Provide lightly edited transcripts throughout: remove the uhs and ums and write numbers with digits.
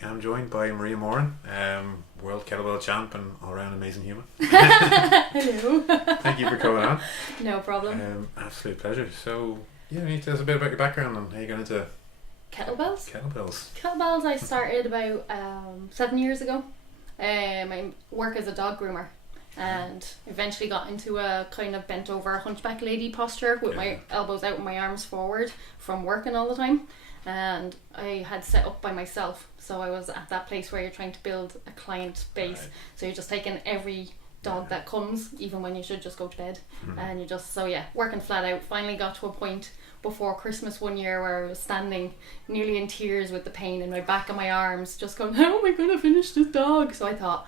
I am joined by Maria Moran, world kettlebell champ and all-round amazing human. Hello. Thank you for coming on. No problem. Absolute pleasure. So, you need to tell us a bit about your background and how you got into Kettlebells? Kettlebells I started about 7 years ago. I work as a dog groomer and eventually got into a kind of bent over hunchback lady posture with my elbows out and my arms forward from working all the time. And I had set up by myself, so I was at that place where you're trying to build a client base. Right. So you're just taking every dog that comes, even when you should just go to bed. And you're just, working flat out. Finally got to a point before Christmas one year where I was standing nearly in tears with the pain in my back and my arms, just going, how am I going to finish this dog? So I thought,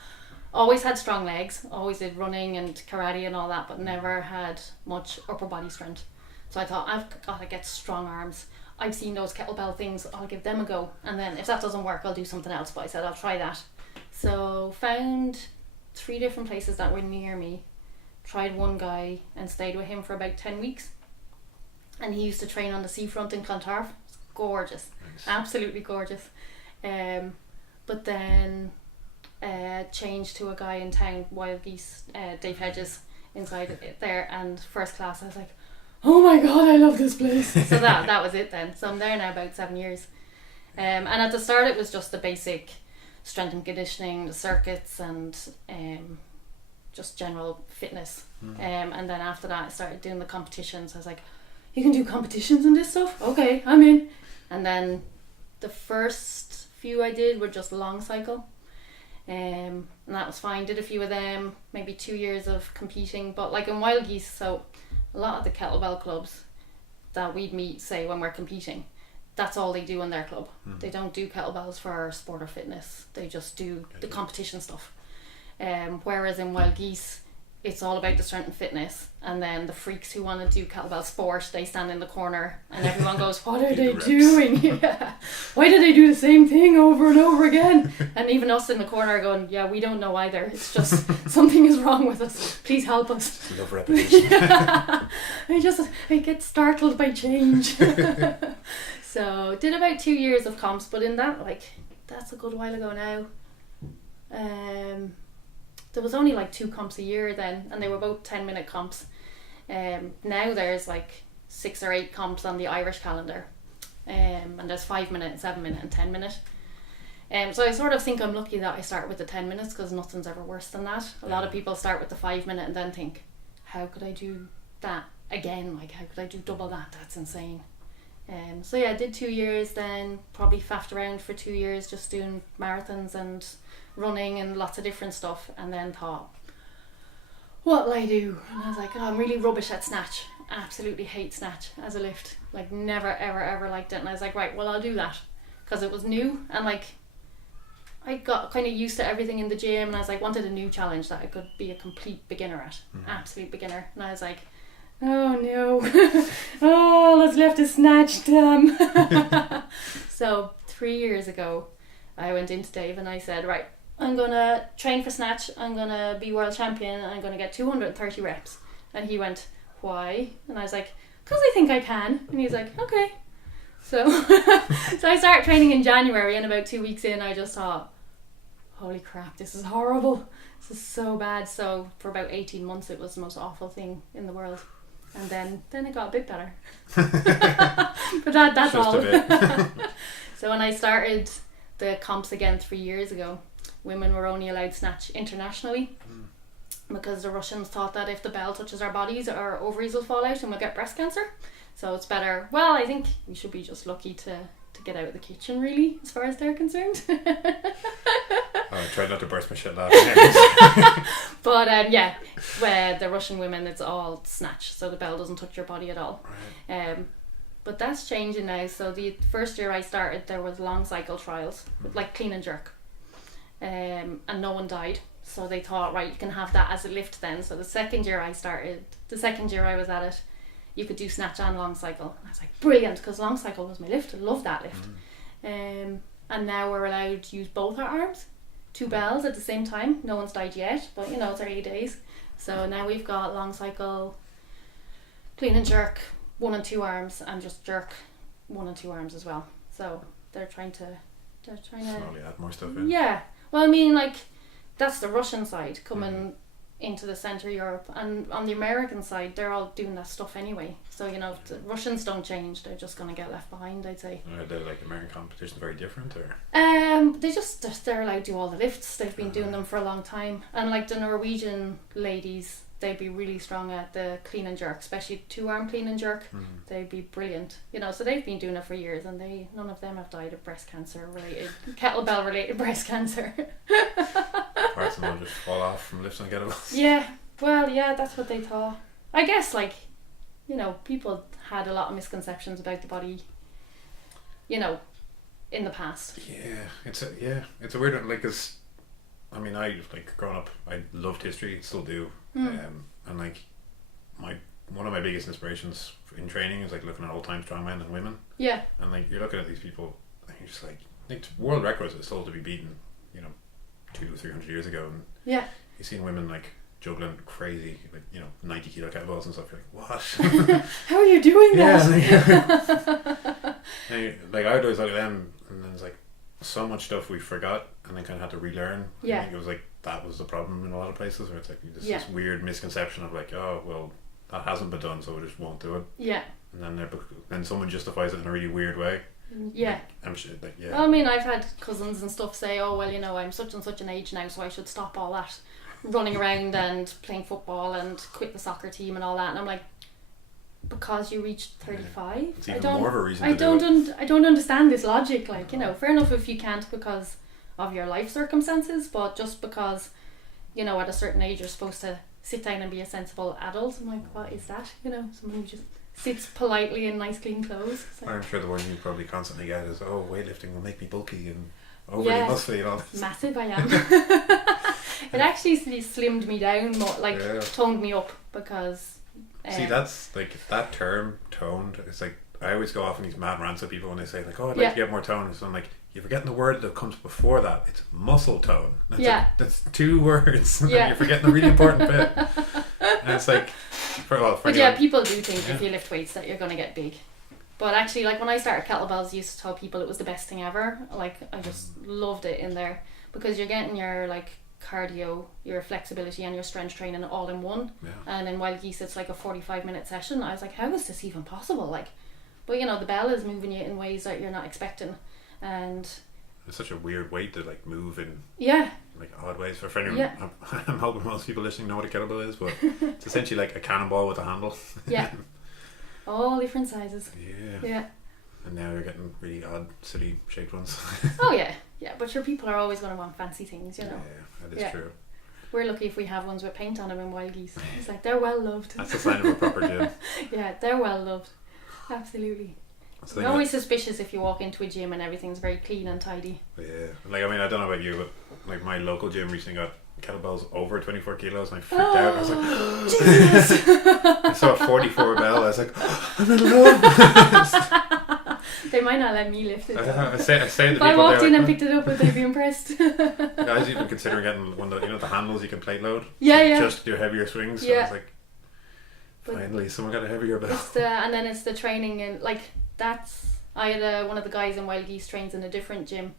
always had strong legs, always did running and karate and all that, but never had much upper body strength. So I thought, I've got to get strong arms. I've seen those kettlebell things, I'll give them a go, and then if that doesn't work I'll do something else. But I said I'll try that. So found 3 different places that were near me, tried one guy and stayed with him for about 10 weeks, and he used to train on the seafront in Clontarf. It's gorgeous. Nice. Absolutely gorgeous. But then changed to a guy in town, Wild Geese, Dave Hedges inside there, and first class I was like, oh my god, I love this place. So that was it then. So I'm there now about 7 years. And at the start it was just the basic strength and conditioning, the circuits and just general fitness. And then after that I started doing the competitions. I was like, you can do competitions and this stuff? Okay, I'm in. And then the first few I did were just long cycle. And that was fine. Did a few of them, maybe 2 years of competing. But like in Wild Geese, so a lot of the kettlebell clubs that we'd meet, say when we're competing, that's all they do in their club. They don't do kettlebells for sport or fitness. They just do the competition stuff. Whereas in Wild Geese, it's all about the strength and fitness, and then the freaks who want to do kettlebell sport, they stand in the corner and everyone goes, what are they doing? Why do they do the same thing over and over again? And even us in the corner are going, we don't know either. It's just something is wrong with us. Please help us. Love repetition. I get startled by change. So did about 2 years of comps, but in that, that's a good while ago now. There was only 2 comps a year then, and they were both 10-minute comps. Now there's 6 or 8 comps on the Irish calendar, and there's 5-minute, 7-minute and 10-minute. So I sort of think I'm lucky that I start with the 10 minutes, because nothing's ever worse than that. A lot of people start with the 5-minute and then think, how could I do that again? How could I do double that? That's insane. I did 2 years, then probably faffed around for 2 years just doing marathons and running and lots of different stuff, and then thought, what will I do? And I was like, I'm really rubbish at snatch. Absolutely hate snatch as a lift. Never ever liked it. And I was like, right, well I'll do that, because it was new, and I got kind of used to everything in the gym, and I was wanted a new challenge that I could be a complete beginner at. Absolute beginner. And I was like, oh no. Oh, let's lift a snatch, damn. So 3 years ago I went into Dave and I said, right, I'm going to train for snatch, I'm going to be world champion, and I'm going to get 230 reps. And he went, why? And I was like, because I think I can. And he's like, okay. So I started training in January, and about 2 weeks in I just thought, holy crap, this is horrible. This is so bad. So for about 18 months it was the most awful thing in the world. And then it got a bit better. But that's just all. A bit. So when I started the comps again 3 years ago, women were only allowed snatch internationally, because the Russians thought that if the bell touches our bodies, our ovaries will fall out and we'll get breast cancer. So it's better, well, I think we should be just lucky to get out of the kitchen, really, as far as they're concerned. I tried not to burst my shit laughing. But the Russian women, it's all snatch, so the bell doesn't touch your body at all. Right. But that's changing now. So the first year I started, there was long cycle trials with clean and jerk, and no one died. So they thought, right, you can have that as a lift then. So the second year I was at it, you could do snatch and long cycle. And I was like, brilliant, because long cycle was my lift. I love that lift. And now we're allowed to use both our arms, 2 bells at the same time. No one's died yet, but it's early days. So now we've got long cycle, clean and jerk, 1 and 2 arms, and just jerk 1 and 2 arms as well. So they're trying to They're trying to slowly add more stuff in. Yeah. Well, I mean, like, that's the Russian side coming into the centre of Europe, and on the American side, they're all doing that stuff anyway. So, you know, if the Russians don't change, they're just going to get left behind, I'd say. Are the like American competitions very different, or? They're allowed to do all the lifts. They've been doing them for a long time, and like the Norwegian ladies, they'd be really strong at the clean and jerk, especially 2-arm clean and jerk. They'd be brilliant, you know. So they've been doing it for years, and none of them have died of breast cancer related, kettlebell related breast cancer. Parts of them just fall off from lifting kettlebells. Yeah, well, yeah, that's what they thought. I guess, like, you know, people had a lot of misconceptions about the body, you know, in the past. It's a weird one. Like, 'cause I mean, I like growing up, I loved history, still do, and like one of my biggest inspirations in training is like looking at old time strongmen and women. Yeah. And like you're looking at these people, and you're just like world records are still to be beaten, you know, 200-300 years ago, and yeah, you've seen women like juggling crazy, like, you know, 90 kilo kettlebells and stuff. You're like, what? How are you doing that? Yeah, like I would always look at them, and then it's like so much stuff we forgot, and then kind of had to relearn. Yeah. I think it was like that was the problem in a lot of places, where it's like this weird misconception of like, oh well, that hasn't been done, so we just won't do it. Yeah. And then someone justifies it in a really weird way. Yeah. Like, I'm sure, like, yeah. Well, I mean, I've had cousins and stuff say, oh, well, you know, I'm such and such an age now, so I should stop all that running around and playing football and quit the soccer team and all that. And I'm like, because you reached 35? It's even more of a reason to do I don't understand this logic. Like, you know, fair enough if you can't because of your life circumstances, but just because, you know, at a certain age you're supposed to sit down and be a sensible adult. I'm like, what is that? You know, someone who just sits politely in nice clean clothes. So. I'm sure the one you probably constantly get is, oh, weightlifting will make me bulky and overly muscly and all this. Massive I am. It actually slimmed me down more, like toned me up, because see, that's like that term, toned, it's like I always go off on these mad rants at people when they say like, oh, I'd like to get more tone. So I'm like, you're forgetting the word that comes before that. It's muscle tone. That's 2 words. And you're forgetting the really important bit. And it's like, people do think if you lift weights that you're going to get big. But actually, like when I started kettlebells, I used to tell people it was the best thing ever. Like, I just loved it in there, because you're getting your like cardio, your flexibility and your strength training all in one. And in Wild Geese it's like a 45-minute session. I was like, how is this even possible? Like, but you know, the bell is moving you in ways that you're not expecting, and it's such a weird weight to like move in like odd ways. For anyone, I'm hoping most people listening know what a kettlebell is, but it's essentially like a cannonball with a handle. All different sizes. And now you're getting really odd, silly shaped ones. Oh yeah, but sure, people are always going to want fancy things, you know. Yeah, that is true. We're lucky if we have ones with paint on them in Wild Geese. It's like, they're well loved. That's a sign of a proper gym. Yeah, they're well loved. Absolutely. So you're always suspicious if you walk into a gym and everything's very clean and tidy. Yeah, like, I mean, I don't know about you, but like my local gym recently got kettlebells over 24 kilos and I freaked out. I was like, I saw a 44 bell. I was like, I'm not alone. They might not let me lift it. I say to if people, I walked in and picked it up, would they be impressed? I was even considering getting one of the, the handles you can plate load. Just to do heavier swings. So I was like, finally, someone got a heavier bell. And then it's the training, and like I had one of the guys in Wild Geese trains in a different gym.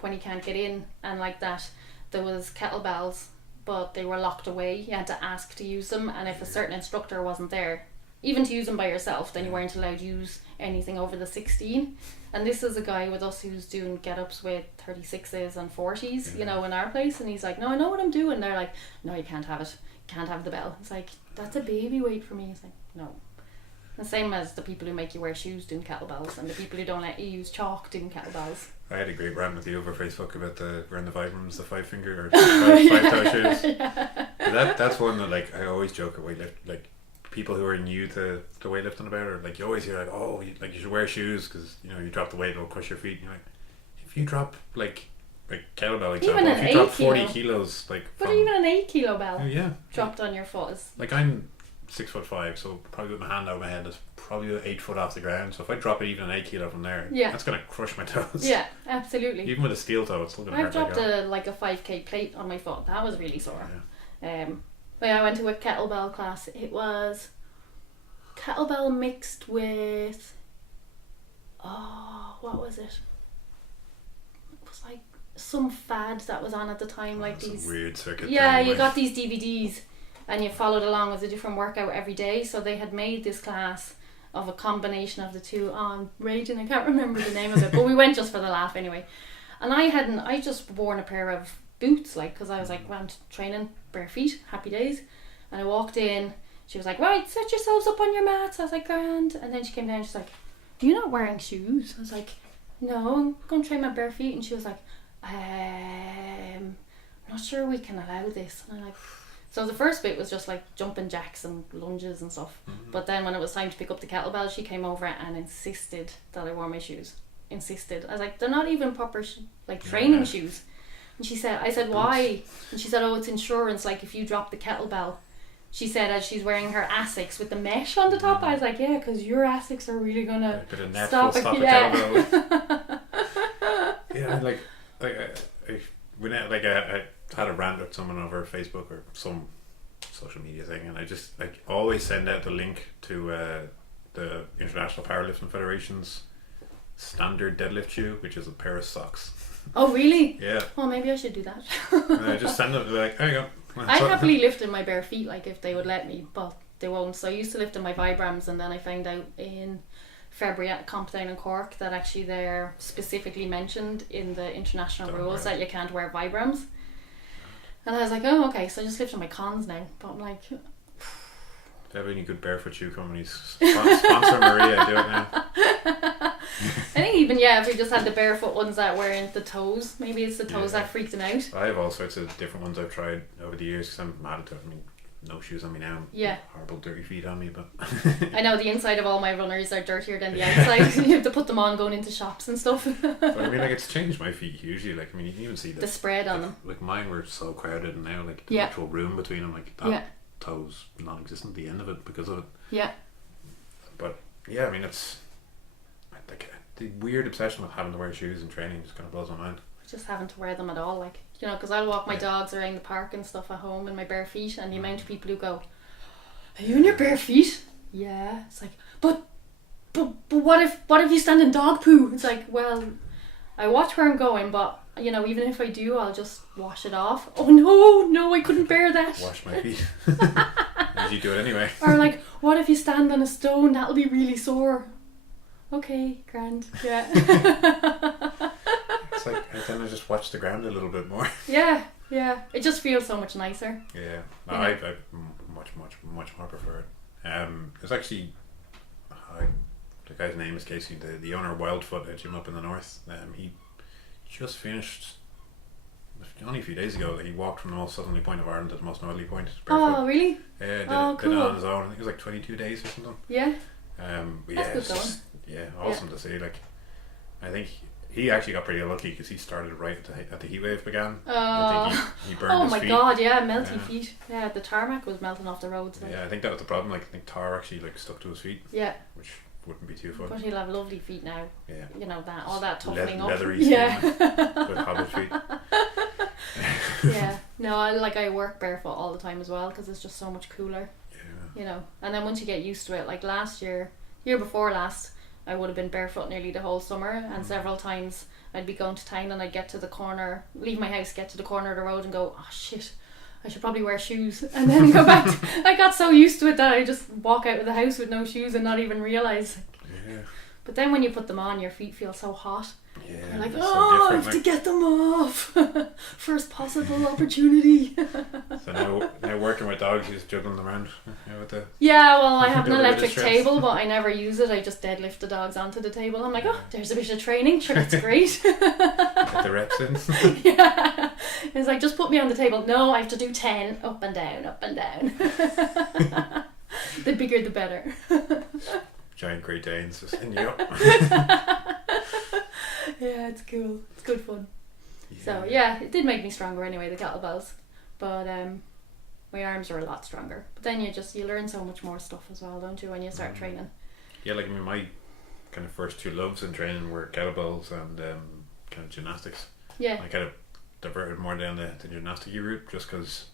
When he can't get in, and like that, there was kettlebells, but they were locked away. You had to ask to use them, and if a certain instructor wasn't there, even to use them by yourself, then you weren't allowed to use anything over the 16. And this is a guy with us who's doing get-ups with 36s and 40s, you know, in our place, and he's like, no, I know what I'm doing. They're like, no, you can't have it. You can't have the bell. It's like, that's a baby weight for me. It's like, no. The same as the people who make you wear shoes doing kettlebells, and the people who don't let you use chalk doing kettlebells. I had a great rant with you over Facebook about wearing the Vibrams, the 5-finger or 5-toe shoes. That's one that, like, I always joke at weightlifting, like, people who are new to weightlifting about, or like, you always hear like, oh, you should wear shoes because, you know, you drop the weight, it'll crush your feet. And you're like, if you drop like kettlebell example, if you drop 40 kilos, like, but even an 8 kilo bell dropped on your foot is like, I'm 6'5", so probably with my hand out of my head is probably 8 foot off the ground. So if I drop it even an 8 kilo from there, that's gonna crush my toes. Yeah, absolutely. Even with a steel toe, it's still gonna hurt. I've dropped a 5k plate on my foot. That was really sore. But I went to a kettlebell class. It was kettlebell mixed with, what was it? like some fad that was on at the time, like some these weird circuit. Yeah, you got these DVDs and you followed along with a different workout every day. So they had made this class of a combination of the two. Oh, I'm raging, I can't remember the name of it, but we went just for the laugh anyway. And I just worn a pair of boots, like, because I was like, went training bare feet, happy days. And I walked in, she was like, right, set yourselves up on your mats. I was like, grand. And then she came down, she's like, you're not wearing shoes? I was like, no, I'm going to train my bare feet. And she was like, I'm not sure we can allow this. And I'm like, so the first bit was just like jumping jacks and lunges and stuff. But then when it was time to pick up the kettlebell, she came over and insisted that I wore my shoes. Insisted. I was like, they're not even proper training shoes. And I said, why? And she said, oh, it's insurance, like if you drop the kettlebell. She said, as she's wearing her Asics with the mesh on the top. I was like, yeah, because your Asics are really gonna stop a kettlebell. Yeah, I had a rant with someone over Facebook or some social media thing, and I just always send out the link to the International Powerlifting Federation's standard deadlift shoe, which is a pair of socks. Oh really? Yeah. Oh, maybe I should do that. I just send them, like, there you go. I happily lift in my bare feet, like if they would let me, but they won't. So I used to lift in my Vibrams, and then I found out in February at Comp down in Cork that actually they're specifically mentioned in the international rules that you can't wear Vibrams. And I was like, oh, okay, so I just lift on my cons now. But I'm like, if you have any good barefoot shoe companies, sponsor Maria, do it now. I think even, if we just had the barefoot ones that weren't the toes, maybe it's the toes that freaked them out. I have all sorts of different ones I've tried over the years because I'm mad at it. I mean, no shoes on me now. Yeah. Horrible dirty feet on me, but I know the inside of all my runners are dirtier than the outside. You have to put them on going into shops and stuff. But I mean, like, it's changed my feet hugely. Like, I mean, you can even see the spread on them. Like mine were so crowded, and now like the actual room between them, like that toe's non-existent at the end of it because of it. Yeah. But yeah, I mean, it's like the weird obsession with having to wear shoes in training just kind of blows my mind. Just having to wear them at all, like, you know, because I'll walk my dogs around the park and stuff at home in my bare feet, and the amount of people who go, are you in your bare feet? Yeah. It's like, but what if you stand in dog poo? It's like, well, I watch where I'm going, but you know, even if I do, I'll just wash it off. Oh no, I couldn't bear that. Wash my feet. You do it anyway. Or like, what if you stand on a stone? That'll be really sore. Okay, grand. Yeah. It's like, then I just watch the ground a little bit more. Yeah. It just feels so much nicer. Yeah. No, I much more prefer it. There's actually, the guy's name is Casey, the owner of Wildfoot, a gym up in the north. He just finished only a few days ago. He walked from the most southerly point of Ireland to the most northerly point barefoot. Oh really? Yeah, did cool. it on his own. I think it was like 22 days or something. Yeah. That's good going. Awesome to see. Like, I think he actually got pretty lucky because he started right at the heat wave began. I think he burned his feet. God, yeah, melty feet. Yeah, the tarmac was melting off the roads. Yeah, I think that was the problem. Like, I think tar actually stuck to his feet. Yeah. Which wouldn't be too fun. But he'll have lovely feet now. Yeah. You know, that all that toughening up. Leathery skin with hobbit feet. Yeah. No, I work barefoot all the time as well because it's just so much cooler. Yeah. You know, and then once you get used to it, like year before last, I would have been barefoot nearly the whole summer, and several times I'd be going to town and I'd get to the corner, leave my house, get to the corner of the road and go, oh shit, I should probably wear shoes, and then go back. I got so used to it that I just walk out of the house with no shoes and not even realise. Yeah. But then when you put them on, your feet feel so hot. Yeah. You're like, I have to get them off. First possible opportunity. So now working with dogs, you're just juggling them around with the. Yeah, well, I have an electric table, but I never use it. I just deadlift the dogs onto the table. I'm like, oh, there's a bit of training. Sure, that's great. Get the reps in. Yeah. It's like, just put me on the table. No, I have to do 10 up and down, up and down. The bigger, the better. Giant Great Danes just in you up. Yeah, it's cool. It's good fun. Yeah. So yeah, it did make me stronger anyway, the kettlebells. But my arms are a lot stronger. But then you learn so much more stuff as well, don't you, when you start training? Yeah, like, I mean, my kind of first two loves in training were kettlebells and kind of gymnastics. Yeah. I kind of diverted more down the gymnastic route just because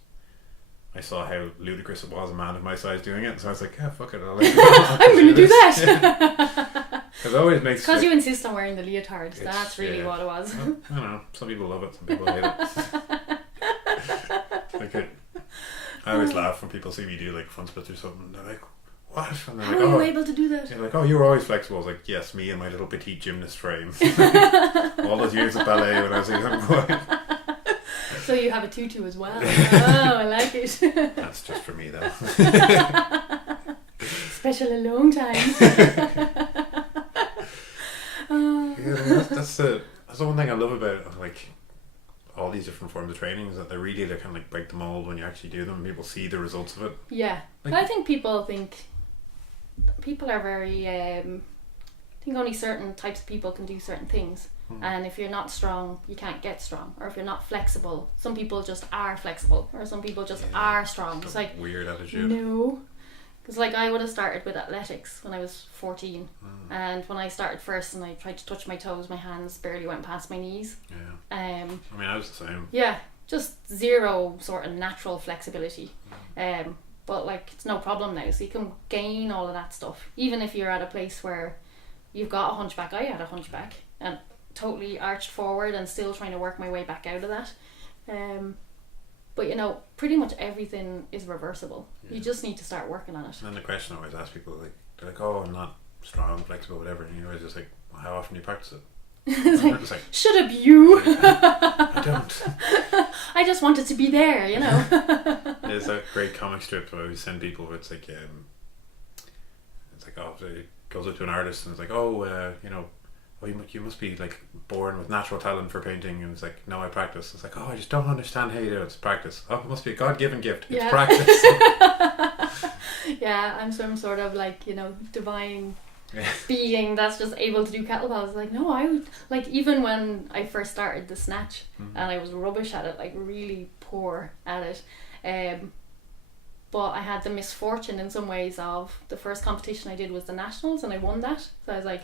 I saw how ludicrous it was a man of my size doing it, so I was like, fuck it, I'm going to do that. Because it always makes... Because you insist on wearing the leotard. It's- That's really what it was. Well, I don't know. Some people love it. Some people hate it. Like I always laugh when people see me do like front splits or something. They're like, "What?" And they're How like, are you "Oh." able to do that? They're like, "Oh, you were always flexible." I was like, "Yes, me and my little petite gymnast frame." All those years of ballet when I was a young boy. So you have a tutu as well. Oh, I like it. That's just for me though. Special alone time. Yeah, that's the one thing I love about like all these different forms of training is that they really kind of like break the mold when you actually do them. People see the results of it. Yeah, Like- I think people are very. I think only certain types of people can do certain things, and if you're not strong, you can't get strong. Or if you're not flexible, some people just are flexible, or some people just are strong. It's like Weird attitude. no, because like I would have started with athletics when I was 14, and when I started first and I tried to touch my toes, my hands barely went past my knees. Yeah. Um, I mean, I was the same. yeah, just zero sort of natural flexibility. But like it's no problem now, so you can gain all of that stuff. Even if you're at a place where you've got a hunchback, I had a hunchback and totally arched forward and still trying to work my way back out of that. But you know, pretty much everything is reversible. Yeah. You just need to start working on it. And then the question I always ask people, like, they're like, "Oh, I'm not strong, flexible, whatever," and you're always just like, well, "How often do you practice it?" It's like, It's like, shut up, you! I don't. I just wanted to be there, you know. There's that great comic strip where we send people where it's like oh, it goes up to an artist and it's like, "Oh, you know, well, you must be like born with natural talent for painting," and it's like, "No, I practice." It's like, "Oh, I just don't understand how you do it." It's practice. "Oh, it must be a God-given gift." It's Yeah. practice. Yeah, I'm some sort of like, you know, divine Yeah. being that's just able to do kettlebells. Like, no, I would, like, even when I first started the snatch and I was rubbish at it, like really poor at it, but I had the misfortune in some ways of the first competition I did was the nationals and I won that. So I was like,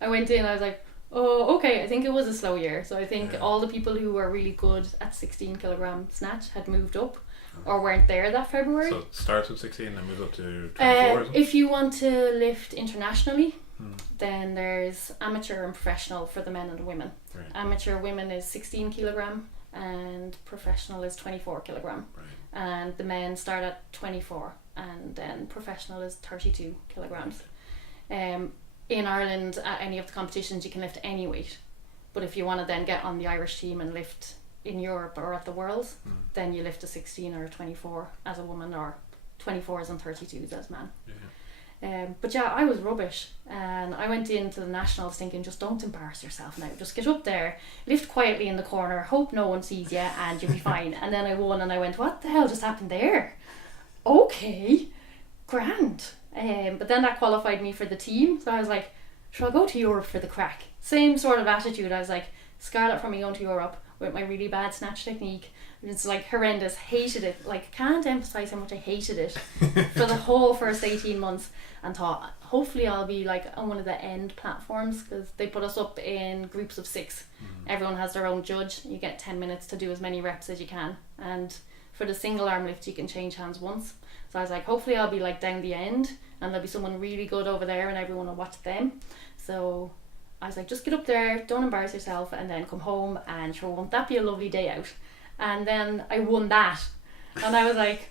I went in, I was like, oh, okay, I think it was a slow year. So I think all the people who were really good at 16 kilogram snatch had moved up or weren't there that February. So it starts with 16 and then moves up to 24. Is it? If you want to lift internationally, then there's amateur and professional for the men and the women. Right. Amateur women is 16 kilogram and professional is 24 kilogram. Right. And the men start at 24 and then professional is 32 kilograms. In Ireland, at any of the competitions, you can lift any weight. But if you want to then get on the Irish team and lift in Europe or at the Worlds, then you lift a 16 or a 24 as a woman, or 24s and 32s as man. Yeah. But yeah, I was rubbish, and I went into the nationals thinking, just don't embarrass yourself now, just get up there, lift quietly in the corner, hope no one sees you and you'll be fine. And then I won and I went, what the hell just happened there? Okay, grand. But then that qualified me for the team, so I was like, should I go to Europe for the crack? Same sort of attitude. I was like, Scarlett for me going to Europe with my really bad snatch technique. It's like horrendous, hated it, like can't emphasize how much I hated it for the whole first 18 months, and thought hopefully I'll be like on one of the end platforms, because they put us up in groups of 6. Everyone has their own judge, you get 10 minutes to do as many reps as you can, and for the single arm lift you can change hands once. So I was like, hopefully I'll be like down the end and there'll be someone really good over there and everyone will watch them. So I was like, just get up there, don't embarrass yourself, and then come home, and sure, won't that be a lovely day out? And then I won that, and I was like,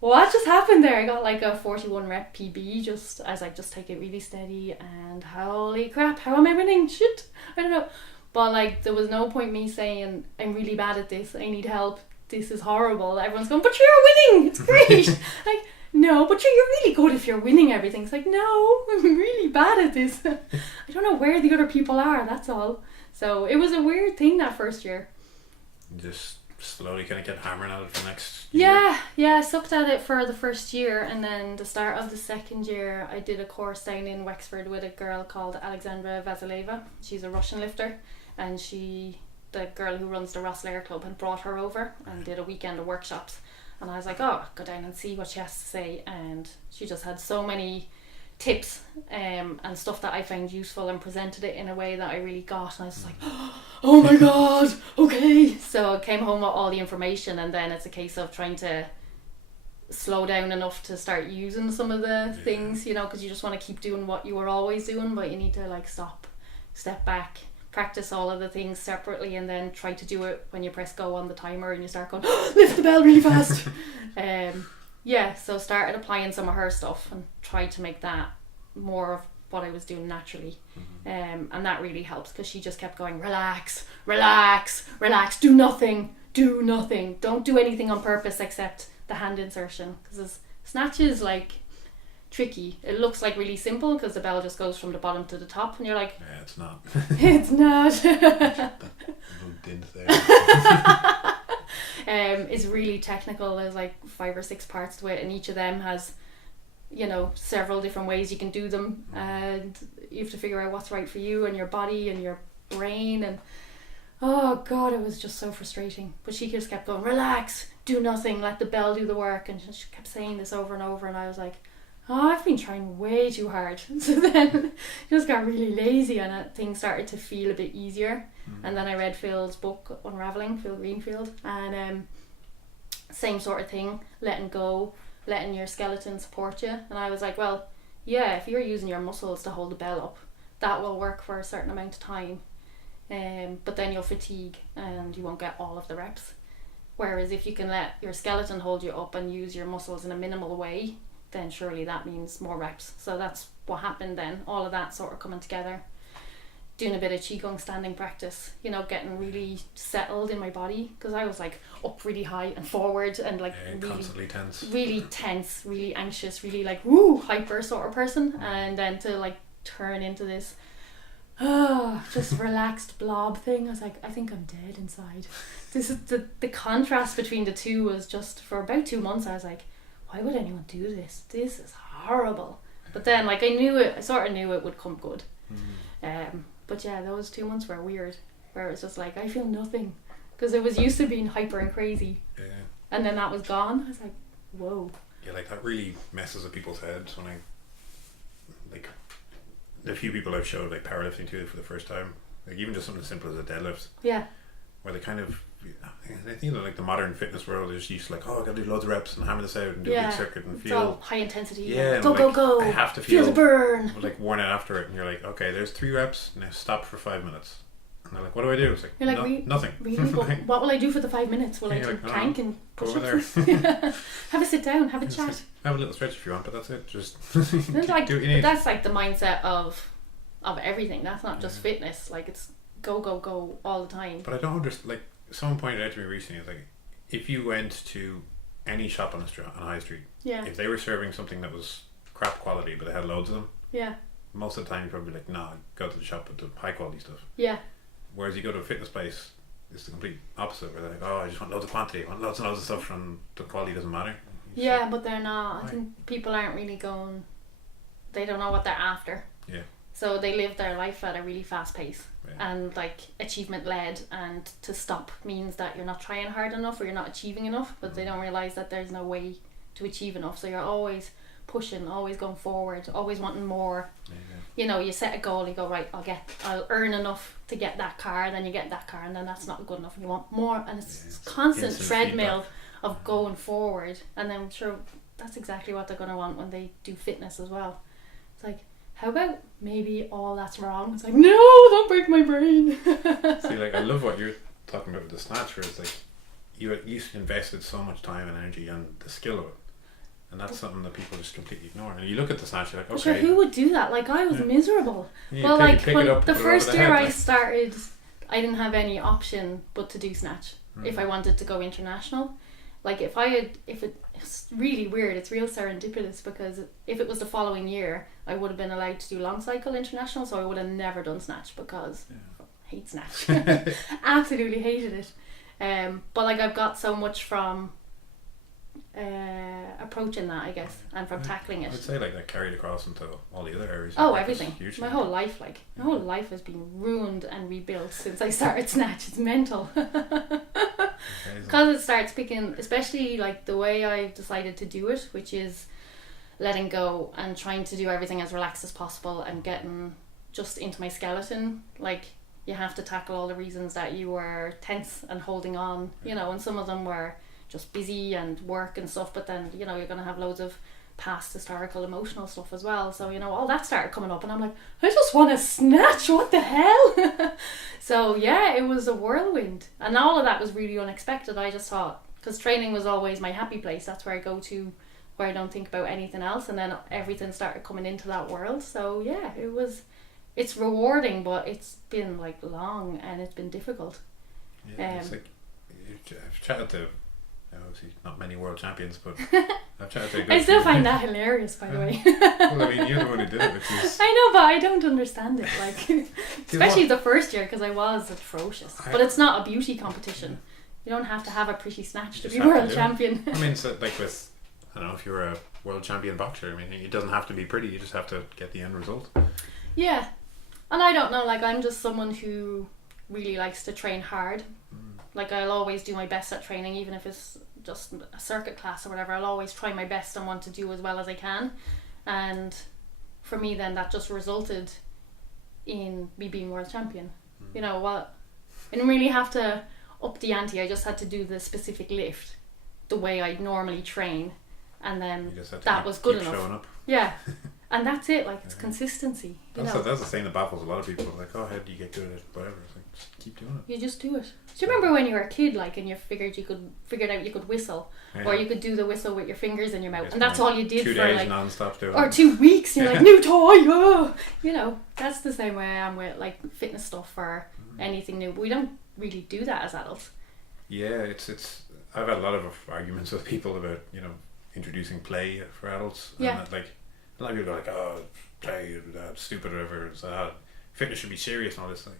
what just happened there? I got like a 41 rep PB. I was like, just take it really steady, and holy crap, how am I winning? Shit, I don't know. But like, there was no point me saying, I'm really bad at this, I need help, this is horrible. Everyone's going, but you're winning, it's great. Like, no, but you're really good if you're winning everything. It's like, no, I'm really bad at this. I don't know where the other people are, that's all. So it was a weird thing that first year. Just slowly kind of get hammering at it for next year. Yeah, I sucked at it for the first year, and then the start of the second year I did a course down in Wexford with a girl called Alexandra Vasileva. She's a Russian lifter, and the girl who runs the Rosselair Club had brought her over and did a weekend of workshops, and I was like, oh, go down and see what she has to say. And she just had so many tips and stuff that I found useful, and presented it in a way that I really got, and I was just like, oh my god, okay. So I came home with all the information, and then it's a case of trying to slow down enough to start using some of the things, you know, because you just want to keep doing what you were always doing, but you need to like stop, step back, practice all of the things separately, and then try to do it when you press go on the timer and you start going, lift the bell really fast. So started applying some of her stuff and tried to make that more of what I was doing naturally. And that really helps, because she just kept going, relax, relax, relax, do nothing, don't do anything on purpose except the hand insertion, because snatch is like tricky. It looks like really simple because the bell just goes from the bottom to the top, and you're like, yeah, it's not. It's not. It's really technical. There's like 5 or 6 parts to it, and each of them has, you know, several different ways you can do them, and you have to figure out what's right for you and your body and your brain. And oh god, it was just so frustrating. But she just kept going, relax, do nothing, let the bell do the work, and she kept saying this over and over, and I was like, oh, I've been trying way too hard. So then just got really lazy, and things started to feel a bit easier. And then I read Phil's book, Unraveling, Phil Greenfield, and same sort of thing, letting go, letting your skeleton support you. And I was like, well, yeah, if you're using your muscles to hold the bell up, that will work for a certain amount of time, but then you'll fatigue and you won't get all of the reps. Whereas if you can let your skeleton hold you up and use your muscles in a minimal way, then surely that means more reps. So that's what happened then, all of that sort of coming together. Doing a bit of qigong standing practice, you know, getting really settled in my body, because I was like up really high and forward and like constantly tense, really anxious, really like woo hyper sort of person, and then to like turn into this just relaxed blob thing. I was like, I think I'm dead inside. This is the contrast between the two was just, for about 2 months I was like, why would anyone do this? This is horrible. But then like I sort of knew it would come good. But yeah, those 2 months were weird, where it was just like, I feel nothing, because it was used to being hyper and crazy, and then that was gone. I was like, whoa. Yeah, like that really messes with people's heads. When I, like, the few people I've showed like powerlifting to for the first time, like even just something as simple as a deadlift, where they kind of, I think like the modern fitness world is used to like, oh, I gotta do loads of reps and hammer this out and do a big circuit and feel, it's all high intensity, go, I have to feel the burn, like worn out after it, and you're like, okay, there's 3 reps, now stop for 5 minutes. And they're like, what do I do? It's like, you're like, nothing. Really? What will I do for the 5 minutes? Will I do plank and push ups? Have a sit down, have a chat. Have a little stretch if you want, but that's it. Just like, do what you need. But that's like the mindset of everything. That's not just fitness. Like, it's go all the time. But I don't understand. Like, someone pointed out to me recently, like, if you went to any shop on a high street, if they were serving something that was crap quality but they had loads of them, most of the time you'd probably be like, nah, go to the shop with the high quality stuff. Whereas you go to a fitness place, it's the complete opposite, where they're like, oh, I just want loads of quantity, I want loads and loads of stuff, and the quality doesn't matter. But they're not. I think people aren't really going, they don't know what they're after. So they live their life at a really fast pace, and like achievement led, and to stop means that you're not trying hard enough or you're not achieving enough, but they don't realise that there's no way to achieve enough. So you're always pushing, always going forward, always wanting more. You know, you set a goal, you go, right, I'll earn enough to get that car, and then you get that car, and then that's not good enough and you want more, and it's constant treadmill of going forward. And then sure, that's exactly what they're going to want when they do fitness as well. It's like, how about maybe all that's wrong? It's like, no, don't break my brain. See, like, I love what you're talking about with the snatch, where it's like you invested so much time and energy on the skill of it, and that's something that people just completely ignore. And you look at the snatch, you're like, okay, sure, who would do that? Like, I was miserable. Well, like when the first year I started, I didn't have any option but to do snatch if I wanted to go international. Like, it's really weird, it's real serendipitous, because if it was the following year, I would have been allowed to do long cycle international, so I would have never done snatch, because I hate snatch. Absolutely hated it. But like, I've got so much from approaching that, I guess, and from tackling it. I'd say like that carried across into all the other areas. Oh, everything. My whole life, my whole life has been ruined and rebuilt since I started snatch. It's mental. Because it starts picking, especially like the way I decided to do it, which is letting go and trying to do everything as relaxed as possible and getting just into my skeleton. Like, you have to tackle all the reasons that you were tense and holding on, you know, and some of them were just busy and work and stuff, but then, you know, you're going to have loads of past historical emotional stuff as well, so, you know, all that started coming up and I'm like, I just want to snatch, what the hell. So yeah, it was a whirlwind, and all of that was really unexpected. I just thought, because training was always my happy place, that's where I go to, where I don't think about anything else, and then everything started coming into that world. So yeah, it's rewarding, but it's been like long and it's been difficult. Yeah, it's like, I've chatted to, obviously not many world champions, but I've chatted to a good I still few. find that hilarious, by the way. Well, I mean, you're the one who did it, which is... I know, but I don't understand it, like, especially the first year, because I was atrocious. But it's not a beauty competition. You don't have to have a pretty snatch to be world champion. I mean, so like with, I don't know, if you're a world champion boxer, I mean, it doesn't have to be pretty, you just have to get the end result. Yeah. And I don't know, like, I'm just someone who really likes to train hard. Like, I'll always do my best at training, even if it's just a circuit class or whatever. I'll always try my best and want to do as well as I can. And for me, then, that just resulted in me being world champion. You know what? I didn't really have to up the ante. I just had to do the specific lift the way I normally train, and then that was good enough. Showing up. Yeah. And that's it, like, it's consistency. That's the thing that baffles a lot of people. Like, oh, how do you get good at it? Whatever. It's like, just keep doing it. You just do it. Do you remember when you were a kid, like, and you figured out you could whistle, or you could do the whistle with your fingers in your mouth, and that's all you did 2 for days like non-stop doing or it. 2 weeks. You're like, new toy, oh! You know, that's the same way I am with like fitness stuff or anything new. But we don't really do that as adults. Yeah, it's. I've had a lot of arguments with people about, you know, introducing play for adults. And Yeah. like, a lot of people are like, oh, play, stupid or whatever. So, fitness should be serious and all this. Like,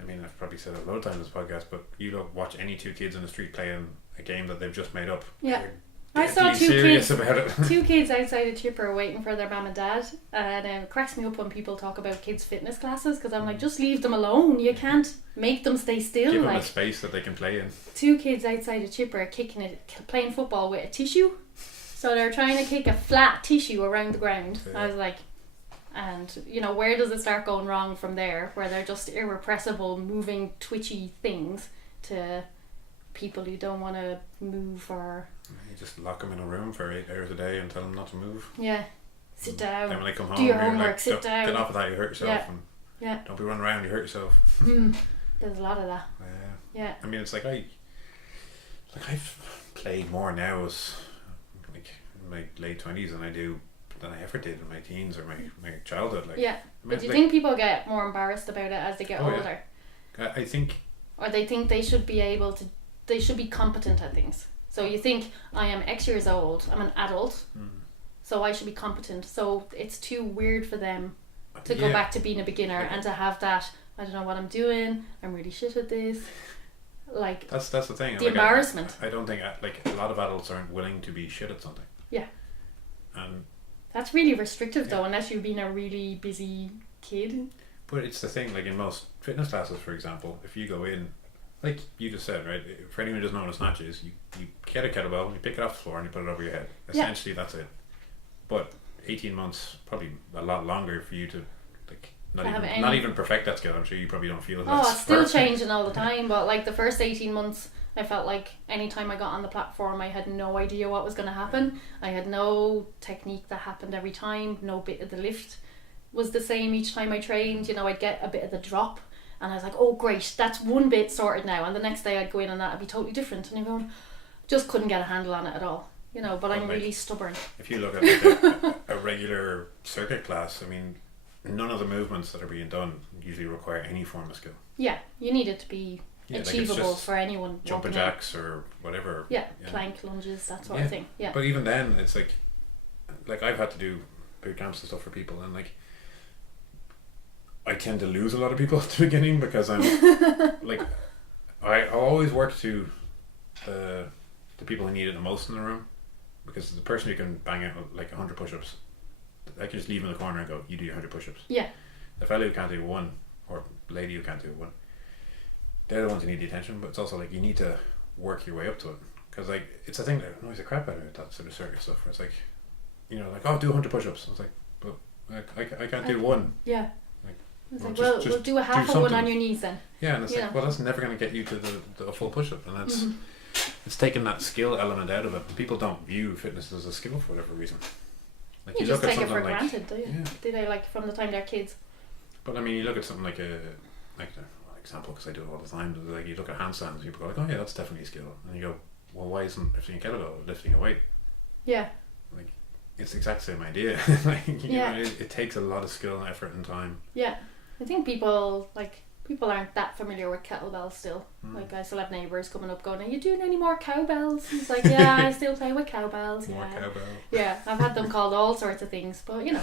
I mean, I've probably said it a lot of times in this podcast, but you don't watch any 2 kids in the street playing a game that they've just made up. Yeah. They're I saw 2 serious kids. about it. 2 kids outside a chipper waiting for their mum and dad, and it cracks me up when people talk about kids' fitness classes, because I'm like, just leave them alone. You can't make them stay still. Give like, them a space that they can play in. 2 kids outside a chipper kicking it, playing football with a tissue. So they're trying to kick a flat tissue around the ground. Yeah. I was like, and you know, where does it start going wrong from there? Where they're just irrepressible, moving, twitchy things to people who don't want to move, or You just lock them in a room for 8 hours a day and tell them not to move. yeah, sit down. Then when they come home, Do your you're homework, like, sit down. Get off of that, you hurt yourself. Yeah. And Yeah. don't be running around, you hurt yourself. There's a lot of that. Yeah. I mean, it's like I've played more now as like in my late 20s than I ever did in my teens or my childhood. Like, Yeah. I mean, But do you like, think people get more embarrassed about it as they get Oh, yeah. older? I think Or they think they should be competent at things. So you think, I am X years old, I'm an adult, so I should be competent. So it's too weird for them to go back to being a beginner and to have that, I don't know what I'm doing, I'm really shit at this. Like, that's the thing. the Like, embarrassment. I don't think like a lot of adults aren't willing to be shit at something. Yeah. And That's really restrictive though, unless you've been a really busy kid. but it's the thing, like in most fitness classes, for example, if you go in, like you just said, right? For anyone who doesn't know what a snatch is, you get a kettlebell and you pick it off the floor and you put it over your head. Essentially, that's it. But 18 months, probably a lot longer for you to like not even perfect that skill. I'm sure you probably don't feel that's It's still perfect. changing all the time, but like the first 18 months, I felt like anytime I got on the platform, I had no idea what was going to happen. I had no technique that happened every time. No bit of the lift was the same each time I trained. You know, I'd get a bit of the drop and I was like, oh great, that's one bit sorted now, and the next day I'd go in and that'd be totally different, and you're going, just couldn't get a handle on it at all, you know. But I'm like, really stubborn. If you look at like a regular circuit class, I mean, none of the movements that are being done usually require any form of skill. Yeah, you need it to be like it's achievable just for anyone. Jumping jacks or whatever. Yeah, plank lunges, that sort of thing. Yeah. But even then, it's like I've had to do boot camps and stuff for people, and like I tend to lose a lot of people at the beginning because I'm like I always work to the people who need it the most in the room, because the person who can bang out like 100 push-ups, I can just leave them in the corner and go, you do your 100 push-ups. Yeah. The fellow who can't do one, or lady who can't do one, they're the ones who need the attention. But it's also like you need to work your way up to it, because like it's a thing that annoys the crap out of me, that sort of circuit stuff where it's like, you know, like, oh, do 100 push-ups. I was like, but I can't do one. Yeah. Like, it's like, we'll do a half of one on your knees then. Yeah, and it's like, well, that's never going to get you to the full push-up, and that's it's taken that skill element out of it. People don't view fitness as a skill for whatever reason. Like You look just at take it something for like granted, do you? Do they, like, from the time they're kids? But I mean, you look at something like an example, because I do it all the time. But like you look at handstands, people go like, "Oh yeah, that's definitely a skill," and you go, "Well, why isn't lifting a kettlebell lifting a weight?" Yeah. Like it's the exact same idea. Like you know, it takes a lot of skill and effort and time. Yeah, I think people aren't that familiar with kettlebells still. Like I still have neighbours coming up going, "Are you doing any more cowbells?" He's like, "Yeah, I still play with cowbells." More cowbell. Yeah, I've had them called all sorts of things, but you know,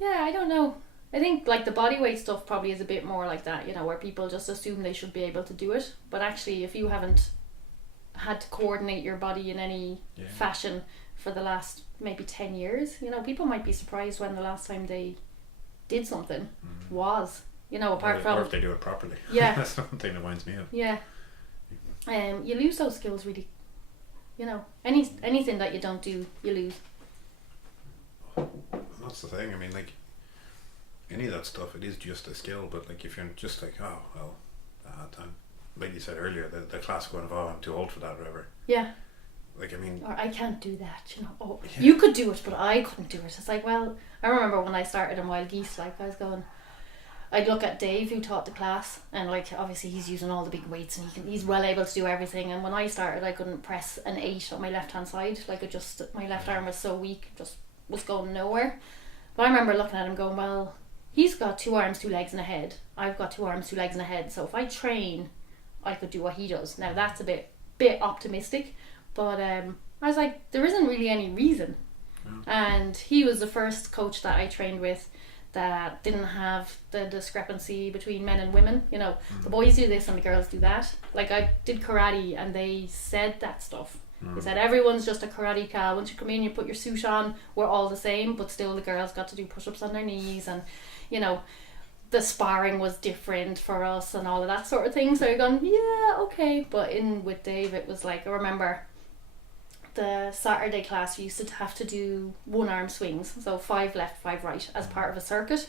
yeah, I don't know. I think like the body weight stuff probably is a bit more like that, you know, where people just assume they should be able to do it, but actually, if you haven't had to coordinate your body in any fashion for the last maybe 10 years, you know, people might be surprised when the last time they did something was, you know, apart from... Or if they do it properly. Yeah. That's something that winds me up. Yeah. You lose those skills really, you know, anything that you don't do, you lose. That's the thing, I mean, like, any of that stuff, it is just a skill, but like if you're just like, oh, well, like you said earlier, the classic one of, oh, I'm too old for that or whatever. Yeah. Like, I mean... Or I can't do that, you know. Oh, you could do it, but I couldn't do it. It's like, well, I remember when I started in Wild Geese, like, I was going... I'd look at Dave, who taught the class, and, like, obviously he's using all the big weights, and he's well able to do everything, and when I started, I couldn't press an 8 on my left-hand side. Like, my left arm was so weak, just was going nowhere. But I remember looking at him going, well, he's got 2 arms, 2 legs, and a head. I've got 2 arms, 2 legs, and a head. So if I train, I could do what he does. Now, that's a bit optimistic. But I was like, there isn't really any reason. And he was the first coach that I trained with that didn't have the discrepancy between men and women. You know, the boys do this and the girls do that. Like, I did karate and they said that stuff. They said everyone's just a karate cal. Once you come in, you put your suit on, we're all the same, but still the girls got to do push-ups on their knees, and, you know, the sparring was different for us and all of that sort of thing. So you're going, yeah, okay. But with Dave, it was like, I remember the Saturday class, we used to have to do 1-arm swings, so 5 left, 5 right, as part of a circuit.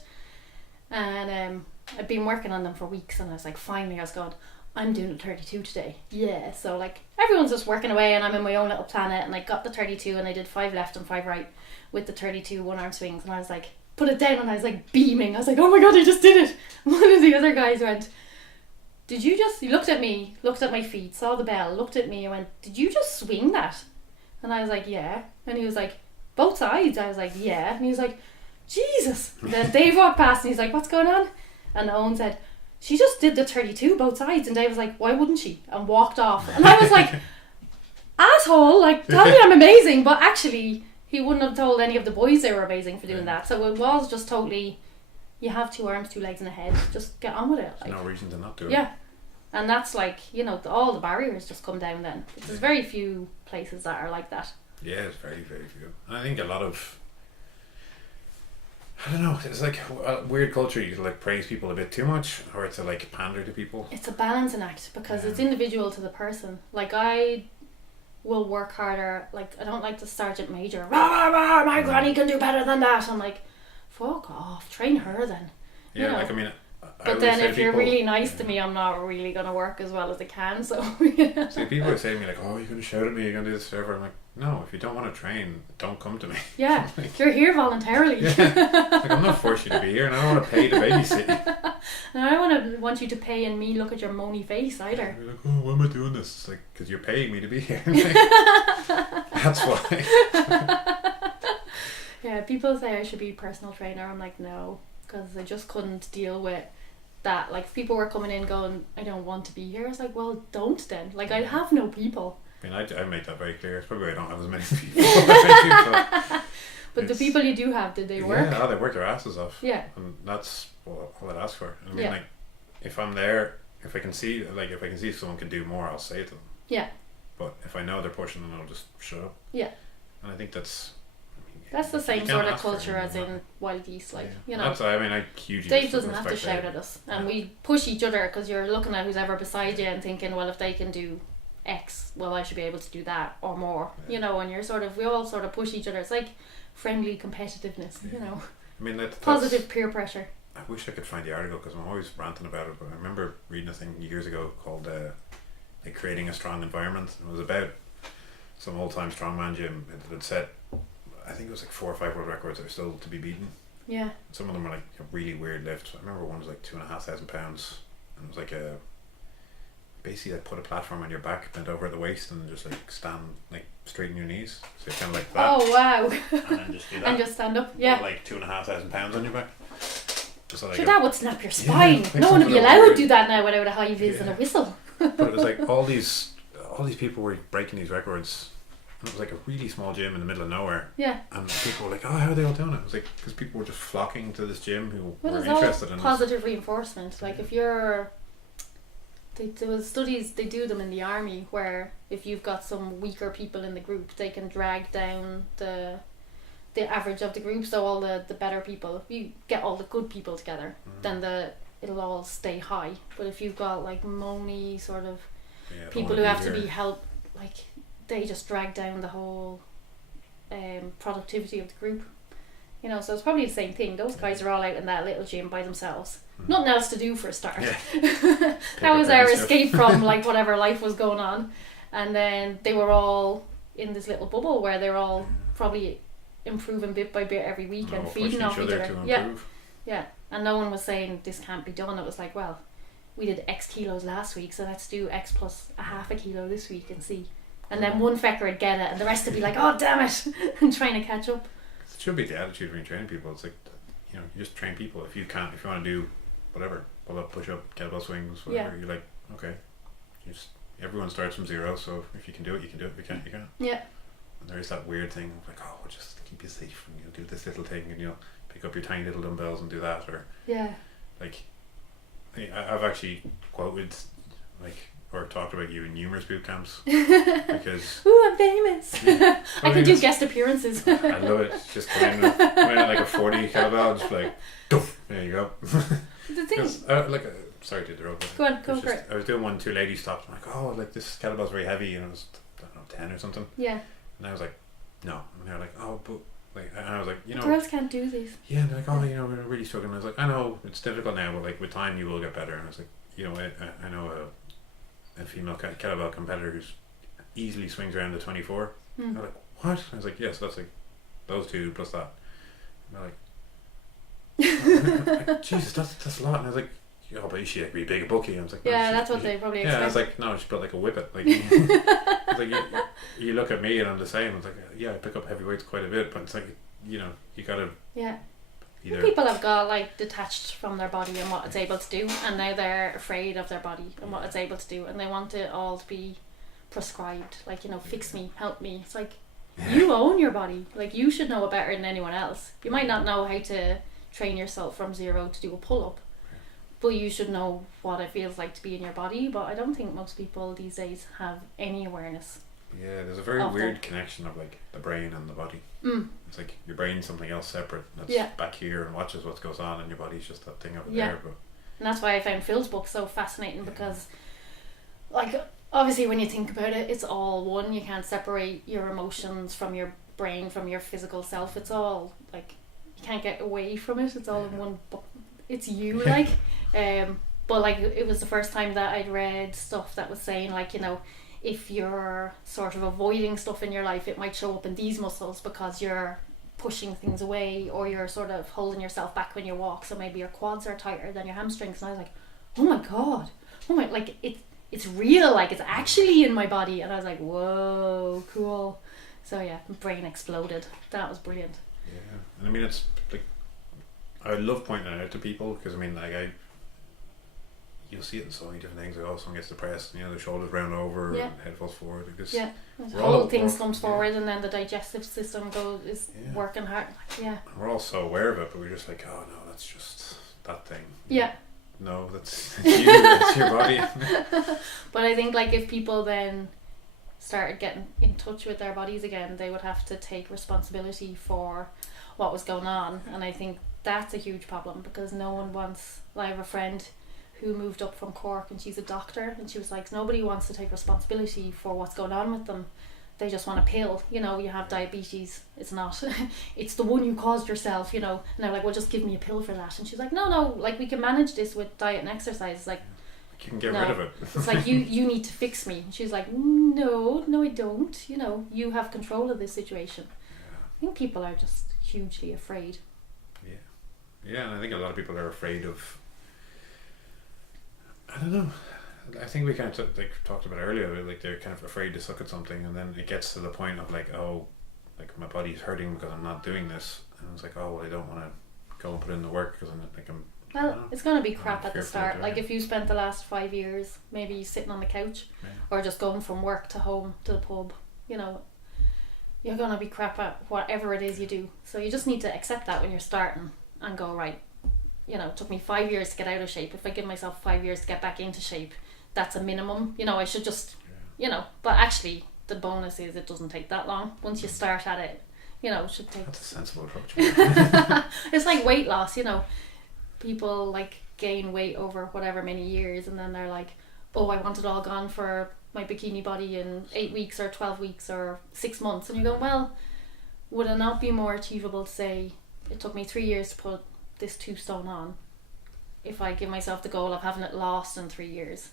And I'd been working on them for weeks, and I was like, finally, I was going, I'm doing a 32 today. Yeah, so like everyone's just working away, and I'm in my own little planet, and I got the 32, and I did 5 left and 5 right with the 32 1-arm swings, and I was like, put it down, and I was like beaming. I was like, oh my god, I just did it. One of the other guys went, he looked at me, looked at my feet, saw the bell, looked at me and went, did you just swing that? And I was like, yeah. And he was like, both sides? I was like, yeah. And he was like, Jesus. And then Dave walked past and he's like, what's going on? And Owen said, she just did the 32 both sides. And Dave was like, why wouldn't she? And walked off. And I was like, asshole, like, tell me I'm amazing. But actually, he wouldn't have told any of the boys they were amazing for doing that. So it was just totally, you have 2 arms, 2 legs and a head. Just get on with it. Like, no reason to not do it. Yeah. And that's like, you know, all the barriers just come down then. There's very few places that are like that. Yeah, it's very, very few. And I think a lot of, I don't know, it's like a weird culture. You like praise people a bit too much, or to like pander to people. It's a balancing act because it's individual to the person. Like, I will work harder. Like, I don't like the sergeant major. Rah, rah, rah, my granny can do better than that. I'm like, fuck off, train her then. Yeah, you know? like, I mean, but then if you're really nice to me, I'm not really going to work as well as I can. So see, people are saying to me like, oh, you're going to shout at me, you're going to do this forever. I'm like, no, if you don't want to train, don't come to me. Yeah, like, you're here voluntarily. Yeah. Like, I'm not forcing you to be here, and I don't want to pay to babysit you. And I don't want you to pay and me look at your moany face either. You're like, oh, why am I doing this? It's like, because you're paying me to be here. Like, that's why. Yeah, people say I should be a personal trainer. I'm like, no, because I just couldn't deal with that. Like, people were coming in going, I don't want to be here. I was like, well, don't then. Like, I have no people. I mean, I make that very clear. It's probably why I don't have as many people. But the people you do have, did they work? Yeah, they work their asses off. Yeah. And that's all I'd ask for. I mean, yeah. like, if I'm there, if I can see someone can do more, I'll say it to them. Yeah. But if I know they're pushing, then I'll just shut up. Yeah. And I think that's the same sort of culture as in Wild Geese, like, you know. That's, I mean, I hugely Dave doesn't have to shout at us, and we push each other because you're looking at who's ever beside you and thinking, well, if they can do X, well, I should be able to do that or more, you know. And we all sort of push each other. It's like friendly competitiveness, you know. I mean, that's positive peer pressure. I wish I could find the article because I'm always ranting about it, but I remember reading a thing years ago called like creating a strong environment. It was about some old time strongman gym that had set, I think it was like 4 or 5 world records that are still to be beaten. Yeah. Some of them were like really weird lifts. I remember one was like 2,500 pounds, and it was like a basically like put a platform on your back, bent over at the waist, and just like stand like straighten your knees. So kind of like that. Oh wow. And then just do that. And just stand up. Yeah. With like 2,500 pounds on your back. So like sure, that would snap your spine. like no one would be allowed weird. to do that now without a high vis and a whistle. But it was like all these people were breaking these records. And it was like a really small gym in the middle of nowhere. Yeah. And people were like, oh, how are they all doing it? It was like, because people were just flocking to this gym who were it's interested all in positive reinforcement. Like if you're... There was studies, they do them in the army, where if you've got some weaker people in the group, they can drag down the average of the group. So all the better people, if you get all the good people together, then it'll all stay high. But if you've got like moany sort of people who have to be helped, like they just drag down the whole productivity of the group. You know, so it's probably the same thing. Those guys are all out in that little gym by themselves. Nothing else to do for a start. Yeah. That was our escape from like whatever life was going on. And then they were all in this little bubble where they're all probably improving bit by bit every week and feeding off each other. Yeah. And no one was saying this can't be done. It was like, well, we did X kilos last week, so let's do X plus a half a kilo this week and see. And then one fecker would get it and the rest would be like, oh damn it, and trying to catch up. It should be the attitude when you're training people. It's like, you know, you just train people. If you want to do whatever, pull up, push up, kettlebell swings, whatever, you're like, okay, everyone starts from zero, so if you can do it, you can do it. If you can't, you can't. Yeah. And there is that weird thing of like, oh, we'll just keep you safe and you'll do this little thing and you'll pick up your tiny little dumbbells and do that, or like I've actually quoted like or talked about you in numerous boot camps because ooh, I'm famous. Yeah, I can do guest appearances. I love it. Just come in like a 40 kettlebell, just like doof, there you go. The thing sorry to interrupt. Go on, go for it. I was doing one, 2 ladies stopped. I'm like, oh, like this kettlebell's very heavy, and it was, I don't know, 10 or something. Yeah. And I was like, no. And they're like, oh, but like, and I was like, you know, girls can't do these. Yeah, and they're like, oh, you know, we're really struggling. And I was like, I know it's difficult now, but like with time you will get better. And I was like, you know, I know a female kettlebell competitor who's easily swings around the 24. They're like, what? I was like, yes, that's like those 2 plus that. And they're like, Jesus, that's a lot. And I was like, oh, but is she like really big, bulky? And I was like, no, yeah, that's what they probably expect. Yeah, I was like, no, she's built like a whippet. Like, it's like you look at me and I'm the same. It's like, yeah, I pick up heavy weights quite a bit, but it's like, you know, you gotta. Yeah. People have got like detached from their body and what it's able to do, and now they're afraid of their body and what it's able to do, and they want it all to be prescribed. Like, you know, fix me, help me. It's like, you own your body. Like, you should know it better than anyone else. You might not know how to train yourself from zero to do a pull-up, but you should know what it feels like to be in your body. But I don't think most people these days have any awareness. Yeah, there's a very weird connection of like the brain and the body. It's like your brain's something else separate that's back here and watches what goes on, and your body's just that thing over there. But and that's why I found Phil's book so fascinating, because like obviously when you think about it, it's all one. You can't separate your emotions from your brain, from your physical self. It's all like, you can't get away from it. It's all in one book. It's you, like but like it was the first time that I'd read stuff that was saying like, you know, if you're sort of avoiding stuff in your life, it might show up in these muscles because you're pushing things away, or you're sort of holding yourself back when you walk, so maybe your quads are tighter than your hamstrings. And I was like, oh my god, like it's real, like it's actually in my body. And I was like, whoa, cool. So yeah, my brain exploded. That was brilliant. Yeah, and I mean, it's like, I love pointing it out to people, because I mean, like you'll see it in so many different things. Like, oh, someone gets depressed, and, you know, the shoulders round over and head falls forward. Like this, the whole thing slumps forward, and then the digestive system is working hard. Like, we're all so aware of it, but we're just like, oh no, that's just that thing. Yeah. No, that's you. That's your body. But I think like if people then started getting in touch with their bodies again, they would have to take responsibility for what was going on, and I think that's a huge problem, because no one wants. I have a friend who moved up from Cork, and she's a doctor, and she was like, nobody wants to take responsibility for what's going on with them. They just want a pill. You know, you have diabetes, it's not it's the one you caused yourself, you know. And they're like, well, just give me a pill for that. And she's like, no, like we can manage this with diet and exercise. Like, You can get rid of it. It's like, you need to fix me. And she's like, no, I don't. You know, you have control of this situation. Yeah. I think people are just hugely afraid. Yeah, and I think a lot of people are afraid of, I don't know, I think we kind of like talked about earlier, like they're kind of afraid to suck at something, and then it gets to the point of like, oh, like my body's hurting because I'm not doing this, and it's like, oh, well, I don't want to go and put in the work because Well, it's going to be crap at the start. Like if you spent the last 5 years maybe sitting on the couch or just going from work to home to the pub, you know, you're going to be crap at whatever it is you do. So you just need to accept that when you're starting and go, right, you know, it took me 5 years to get out of shape. If I give myself 5 years to get back into shape, that's a minimum. You know, I should just, you know, but actually the bonus is it doesn't take that long. Once you start at it, you know, it should take... That's a sensible approach. It's like weight loss, you know. People like gain weight over whatever many years and then they're like, oh, I want it all gone for my bikini body in 8 weeks or 12 weeks or 6 months. And you go, well, would it not be more achievable to say it took me 3 years to put this 2 stone on if I give myself the goal of having it lost in 3 years?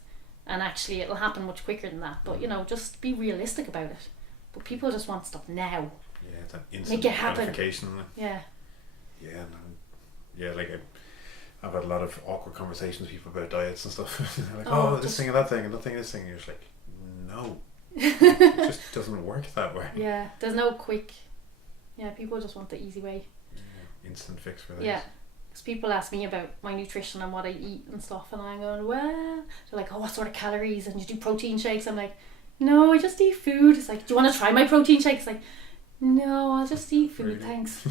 And actually it'll happen much quicker than that, but you know, just be realistic about it. But people just want stuff now. Yeah, that instant make it happen. gratification. Yeah, like I've had a lot of awkward conversations with people about diets and stuff. They're like, Oh, this just- thing and that thing and that thing and this thing, and you're just like, no. It just doesn't work that way. yeah, there's no quick... Yeah, people just want the easy way. Yeah, instant fix for things. Yeah, because people ask me about my nutrition and what I eat and stuff, and I'm going, well, they're like, oh, what sort of calories, and you do protein shakes? I'm like, no, I just eat food. It's like, do you want to try my protein shakes? It's like, no, I'll just eat food, Really? thanks.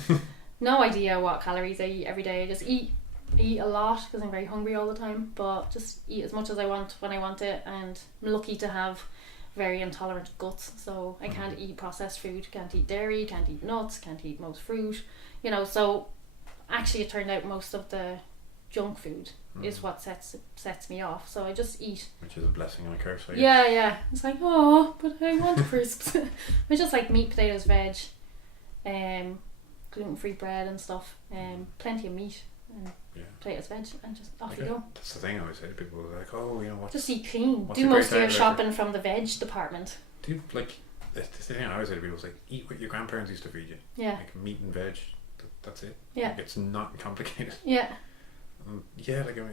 No idea what calories I eat every day. I just eat a lot because I'm very hungry all the time, but just eat as much as I want when I want it, and I'm lucky to have very intolerant guts, so I can't eat processed food, can't eat dairy, can't eat nuts, can't eat most fruit, you know. So actually it turned out most of the junk food is what sets me off, so I just eat, which is a blessing and a curse, I guess. yeah, it's like, oh, but I want crisps. I just like meat, potatoes, veg, gluten-free bread and stuff, plenty of meat and potatoes, veg, and just off you go. That's the thing I always say to people, like, oh, you know what, Just eat clean. what's Do a great most of your diet shopping from the veg department. dude, like, the thing I always say to people is like, eat what your grandparents used to feed you. Yeah. Like meat and veg, that's it. Yeah. Like, it's not complicated. Yeah. Yeah, like, I mean,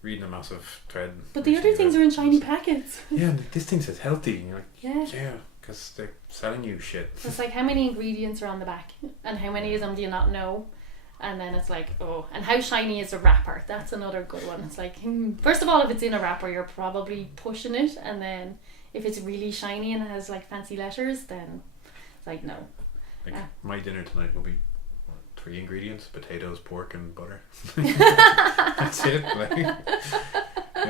reading a massive thread. But the other things are in shiny packets. Yeah, and this thing says healthy, and you're like, Yeah. yeah, because they're selling you shit. It's like, how many ingredients are on the back and how many of them do you not know? And then it's like, oh, and how shiny is the wrapper? That's another good one. It's like, first of all, if it's in a wrapper, you're probably pushing it, and then if it's really shiny and has like fancy letters, then it's like, no. Like, my dinner tonight will be 3 ingredients: potatoes, pork, and butter. That's it. Like, you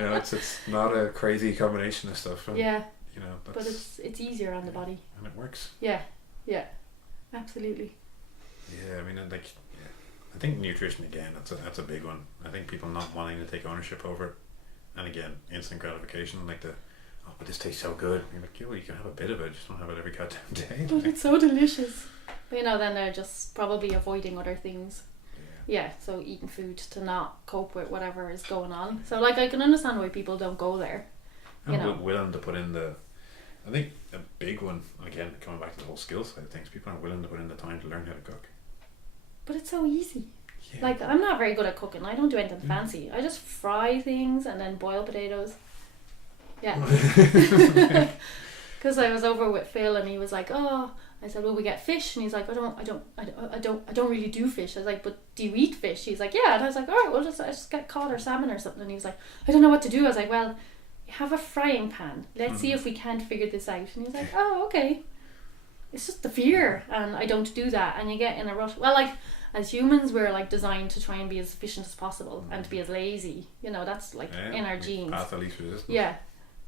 know, it's not a crazy combination of stuff. And, Yeah. you know, But it's easier on the body. and it works. Yeah. Absolutely. Yeah, I mean, like, I think nutrition again. That's a big one. I think people not wanting to take ownership over it, and again, instant gratification, like oh, but this tastes so good. You're like, well, you can have a bit of it, just don't have it every goddamn day. But it's so delicious. But you know, then they're just probably avoiding other things. Yeah, so eating food to not cope with whatever is going on. So like, I can understand why people don't go there. You And know. willing to put in I think a big one, again, coming back to the whole skill side of things, people aren't willing to put in the time to learn how to cook. But it's so easy. Yeah. Like, I'm not very good at cooking. I don't do anything fancy. I just fry things and then boil potatoes. Yeah. Because I was over with Phil and he was like, oh, I said, well, we get fish, and he's like, I don't really do fish. I was like, but do you eat fish? He's like, yeah. And I was like, all right, well, I just get cod or salmon or something. And he was like, I don't know what to do. I was like, well, you have a frying pan. Let's see if we can't figure this out. And he was like, oh, okay. It's just the fear, and I don't do that, and you get in a rush. Well, like, as humans, we're like designed to try and be as efficient as possible and to be as lazy. You know, that's like in our genes. Path of least resistance. Yeah,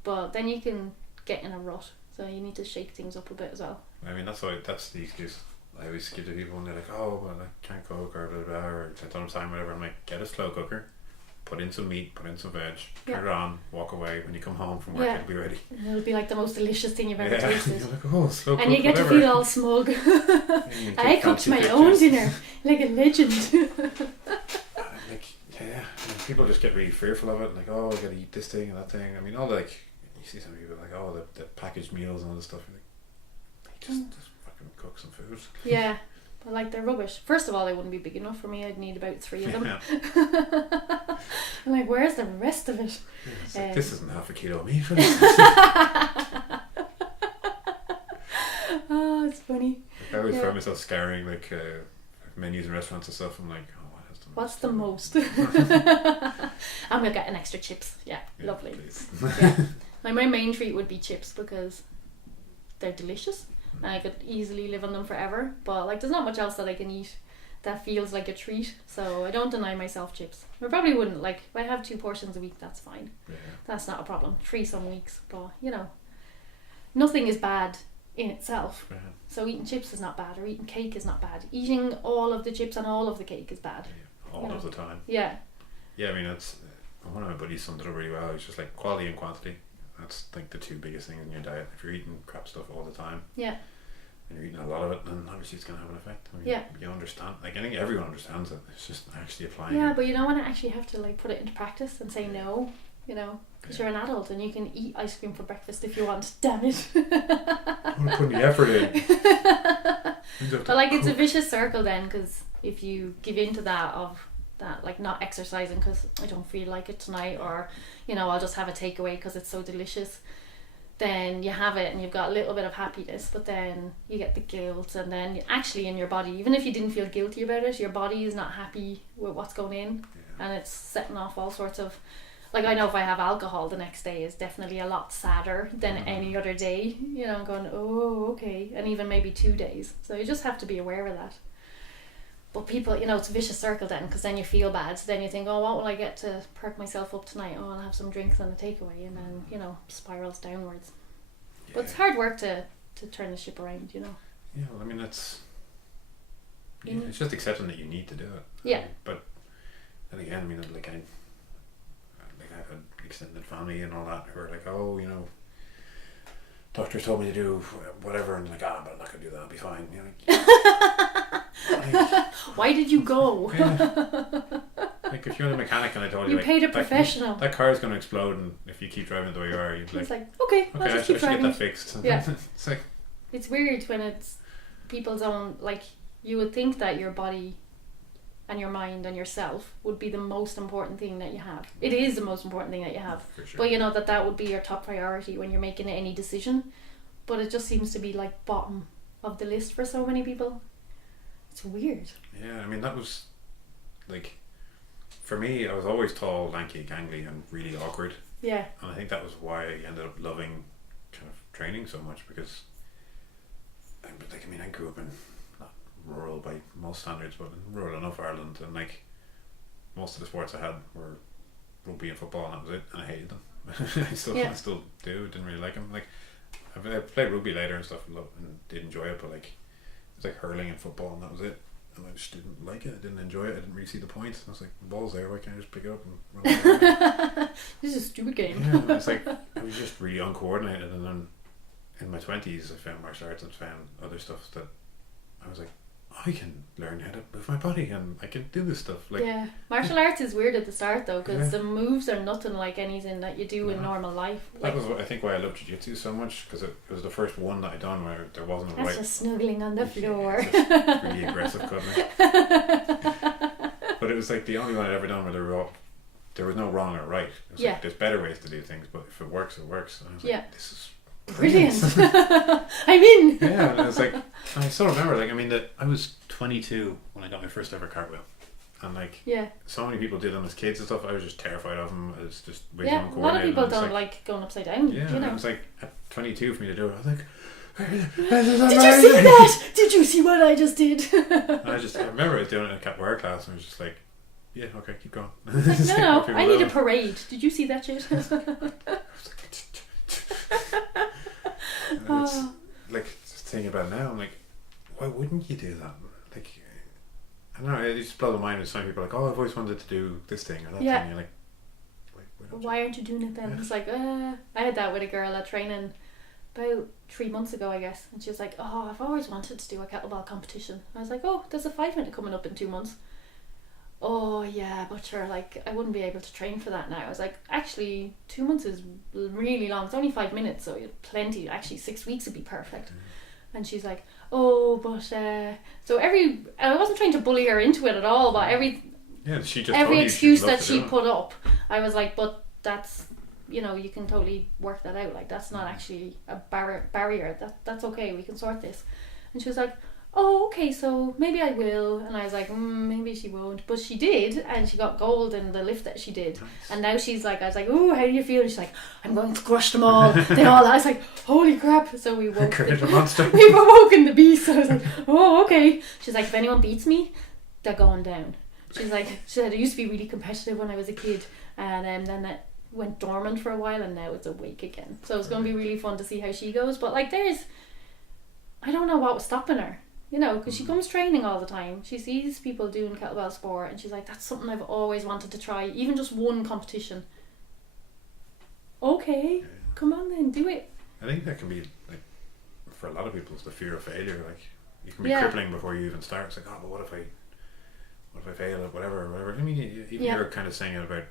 but then you can get in a rut, so you need to shake things up a bit as well. I mean, that's the excuse I always give to people when they're like, oh, well, I can't cook or blah blah, or I don't have time, whatever. I'm like, get a slow cooker, put in some meat, put in some veg, turn it on, walk away. When you come home from work, it'll be ready. And it'll be like the most delicious thing you've ever Yeah, tasted. you're like, oh, slow And cook, you get whatever. to feel all smug. And you I take cooked fancy my pictures. own dinner like a legend. Like, yeah, and people just get really fearful of it, and like, oh, I gotta eat this thing and that thing. I mean, all like, you see some people like, oh, the packaged meals and all this stuff. You're like, just fucking cook some food. Yeah, but like they're rubbish. First of all, they wouldn't be big enough for me. I'd need about 3 of them. Yeah. I'm like, where's the rest of it? Yeah, it's like, this isn't half a kilo of meat. Oh, it's funny. I always find myself scouring like menus in restaurants and stuff. I'm like, oh, what has the most? What's the most? I'm gonna get an extra chips. Yeah, lovely. Yeah. My main treat would be chips because they're delicious and I could easily live on them forever. But like, there's not much else that I can eat that feels like a treat, so I don't deny myself chips. I probably wouldn't, like, if I have 2 portions a week, that's fine. Yeah. That's not a problem. 3 some weeks, but you know, nothing is bad in itself. Yeah. So eating chips is not bad, or eating cake is not bad. Eating all of the chips and all of the cake is bad. Yeah, all of the time. Yeah. Yeah, I mean, that's one of my buddies summed it up really well. It's just like quality and quantity. That's like the 2 biggest things in your diet. If you're eating crap stuff all the time, and you're eating a lot of it, then obviously it's going to have an effect. I mean, you understand. Like, I think everyone understands it. It's just actually applying it. But you don't want to actually have to like put it into practice and say no, you know, because you're an adult and you can eat ice cream for breakfast if you want. Damn it. I want to put the effort in. But like, it's a vicious circle then, because if you give in to that like not exercising because I don't feel like it tonight, or you know, I'll just have a takeaway because it's so delicious, then you have it and you've got a little bit of happiness, but then you get the guilt, and then actually in your body, even if you didn't feel guilty about it, your body is not happy with what's going in, and it's setting off all sorts of, like, I know if I have alcohol, the next day is definitely a lot sadder than any other day, you know, going, oh, okay, and even maybe 2 days. So you just have to be aware of that. But people, you know, it's a vicious circle then, because then you feel bad. So then you think, oh, what will I get to perk myself up tonight? Oh, I'll have some drinks and a takeaway, and then, you know, spirals downwards. Yeah. But it's hard work to turn the ship around, you know. Yeah, well, I mean, it's just accepting that you need to do it. Yeah. But then again, I mean, like I've had extended family and all that who are like, oh, you know, doctors told me to do whatever, and like, but I'm not gonna do that. I'll be fine. You know, like, why did you go? Like, if you're the mechanic and I told you, like, paid a professional. That car is going to explode, and if you keep driving the way you are, you'd like, okay, I'll just keep driving. Get that fixed. Yeah. It's like, it's weird when it's people's own, like, you would think that your body and your mind and yourself would be the most important thing that you have. It is the most important thing that you have. For sure. But you know that would be your top priority when you're making any decision. But it just seems to be like bottom of the list for so many people. It's weird. Yeah, I mean, that was like, for me, I was always tall, lanky, gangly, and really awkward. Yeah. And I think that was why I ended up loving kind of training so much, because I mean, I grew up in not rural by most standards, but in rural enough Ireland, and like most of the sports I had were rugby and football, and that was it, and I hated them. I still do. Didn't really like them. Like, I played rugby later and stuff, and did enjoy it, but like it was like hurling and football, and that was it. And I just didn't like it. I didn't enjoy it. I didn't really see the point. I was like, the ball's there. Why can't I just pick it up and run away? This is a stupid game. Yeah, it's like, I was just really uncoordinated. And then in my 20s, I found martial arts and found other stuff that I was like, I can learn how to move my body and I can do this stuff. Like, yeah, martial arts is weird at the start though, because the moves are nothing like anything that you do in normal life. Like, that was I think why I love jiu-jitsu so much, because it was the first one that I done where there wasn't a that's just snuggling on the floor. Just really aggressive cuddling. But it was like the only one I'd ever done where there was no wrong or right. It was like, there's better ways to do things, but if it works, it works. And I was like, this is brilliant. I'm in. Yeah, and I was like, I still remember, like, I mean, that I was 22 when I got my first ever cartwheel, and like, so many people did them as kids and stuff. I was just terrified of them. It's just way too uncoordinated. A lot of people don't like going upside down. Yeah, you know? It was like at 22 for me to do it. I was like, did you see that? Did you see what I just did? I remember I was doing it in a capoeira class, and I was just like, yeah, okay, keep going. Like, no, I need a parade. Did you see that shit? Like, just thinking about it now, I'm like, why wouldn't you do that? Like, I don't know, it just blows my mind when some people are like, oh, I've always wanted to do this thing or that thing. You're like, why aren't you doing it then? It's like, I had that with a girl at training about 3 months ago, I guess, and she was like, oh, I've always wanted to do a kettlebell competition. I was like, oh, there's a 5 minute coming up in 2 months. oh yeah, but sure, like I wouldn't be able to train for that now. I was like, actually 2 months is really long. It's only 5 minutes, so you have plenty. Actually 6 weeks would be perfect. And she's like, oh, but so I wasn't trying to bully her into it at all, but every excuse that she put up, I was like, but that's, you know, you can totally work that out. Like, that's not actually a barrier. That's okay. We can sort this. And she was like, oh, okay, so maybe I will. And I was like, maybe she won't. But she did, and she got gold in the lift that she did. Nice. And now she's like, I was like, oh, how do you feel? And she's like, I'm going to crush them all. I was like, holy crap. So we woke we were woken the beast. So I was like, oh, okay. She's like, if anyone beats me, they're going down. She said, I used to be really competitive when I was a kid. And then that went dormant for a while, and now it's awake again. So it's going to be really fun to see how she goes. But like, I don't know what was stopping her. You know, because she comes training all the time. She sees people doing kettlebell sport and she's like, that's something I've always wanted to try. Even just one competition. Okay, come on then, do it. I think that can be, like, for a lot of people, it's the fear of failure. Like, you can be crippling before you even start. It's like, oh, but what if I fail at whatever. I mean, even you're kind of saying it about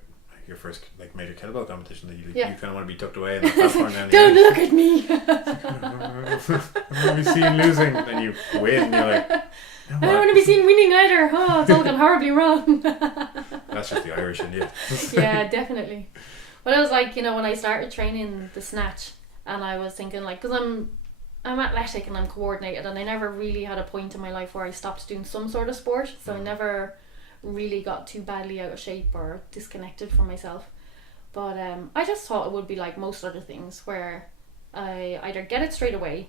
your first like major kettlebell competition that you kind of want to be tucked away in the platform. Don't look at me. I want to be seen losing, then you win. And you're like, I don't want to be seen winning either. Oh, it's all gone horribly wrong. That's just the Irish in you. Yeah, definitely. But it was like, you know, when I started training the snatch, and I was thinking like, because I'm athletic and I'm coordinated, and I never really had a point in my life where I stopped doing some sort of sport, so I never really got too badly out of shape or disconnected from myself. But I just thought it would be like most other things, where I either get it straight away,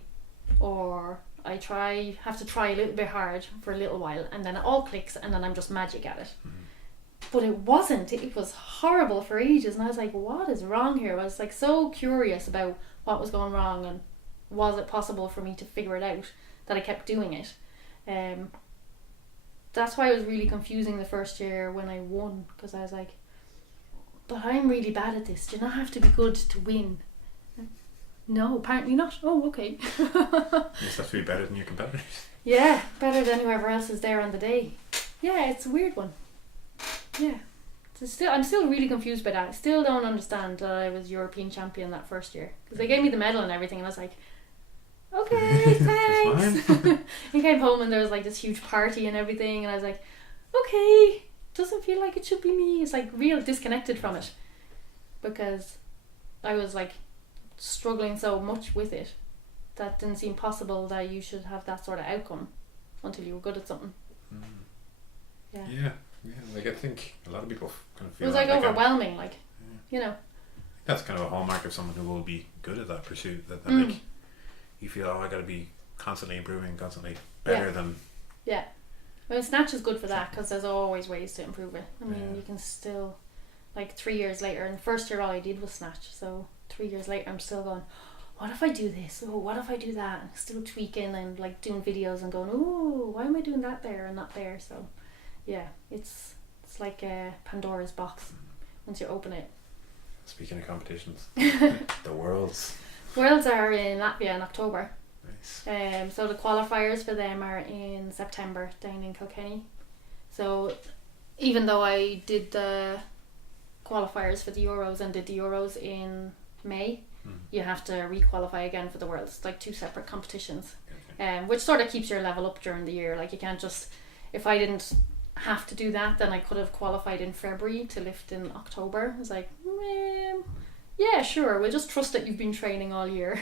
or I have to try a little bit hard for a little while, and then it all clicks, and then I'm just magic at it. But it wasn't. It was horrible for ages, and I was like, what is wrong here? I was like so curious about what was going wrong, and was it possible for me to figure it out, that I kept doing it. That's why it was really confusing the first year when I won, because I was like, but I'm really bad at this. Do you not have to be good to win? No, apparently not. Oh, okay. You just have to be better than your competitors. Yeah, better than whoever else is there on the day. Yeah, it's a weird one. Yeah. I'm still really confused by that. I still don't understand that I was European champion that first year. Because they gave me the medal and everything, and I was like, okay, thanks. He came home and there was like this huge party and everything, and I was like, okay, doesn't feel like it should be me. It's like real disconnected from it, because I was like struggling so much with it that didn't seem possible that you should have that sort of outcome until you were good at something. Yeah, like I think a lot of people kind of feel it was like overwhelming, you know. That's kind of a hallmark of someone who will be good at that pursuit, that like you feel, oh, I gotta be constantly improving, constantly better than. Yeah. Well, snatch is good for that, because there's always ways to improve it. I mean, you can still, like 3 years later, and first year all I did was snatch, so 3 years later I'm still going, what if I do this? Oh, what if I do that? And still tweaking and like doing videos and going, oh, why am I doing that there and not there? So yeah, it's like a Pandora's box once you open it. Speaking of competitions, the Worlds are in Latvia in October. Nice. So the qualifiers for them are in September down in Kilkenny. So even though I did the qualifiers for the Euros and did the Euros in May, you have to re-qualify again for the Worlds. It's like 2 separate competitions, which sort of keeps your level up during the year. Like, you can't just, if I didn't have to do that, then I could have qualified in February to lift in October. I was like, yeah, sure, we'll just trust that you've been training all year.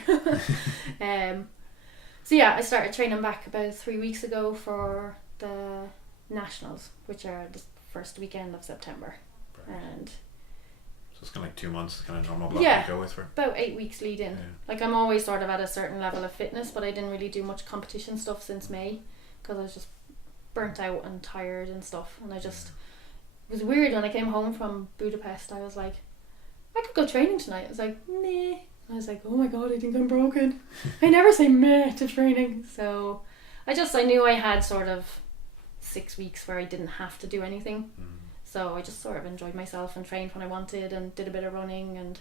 So yeah, I started training back about 3 weeks ago for the Nationals, which are the first weekend of September. Right. And so it's kind of like 2 months, kind of normal block to go with for. About 8 weeks lead in. Yeah. Like, I'm always sort of at a certain level of fitness, but I didn't really do much competition stuff since May, because I was just burnt out and tired and stuff. And it was weird when I came home from Budapest. I was like, I could go training tonight. I was like, meh. I was like, oh my god, I think I'm broken. I never say meh to training. So I knew I had sort of 6 weeks where I didn't have to do anything. So I just sort of enjoyed myself and trained when I wanted and did a bit of running and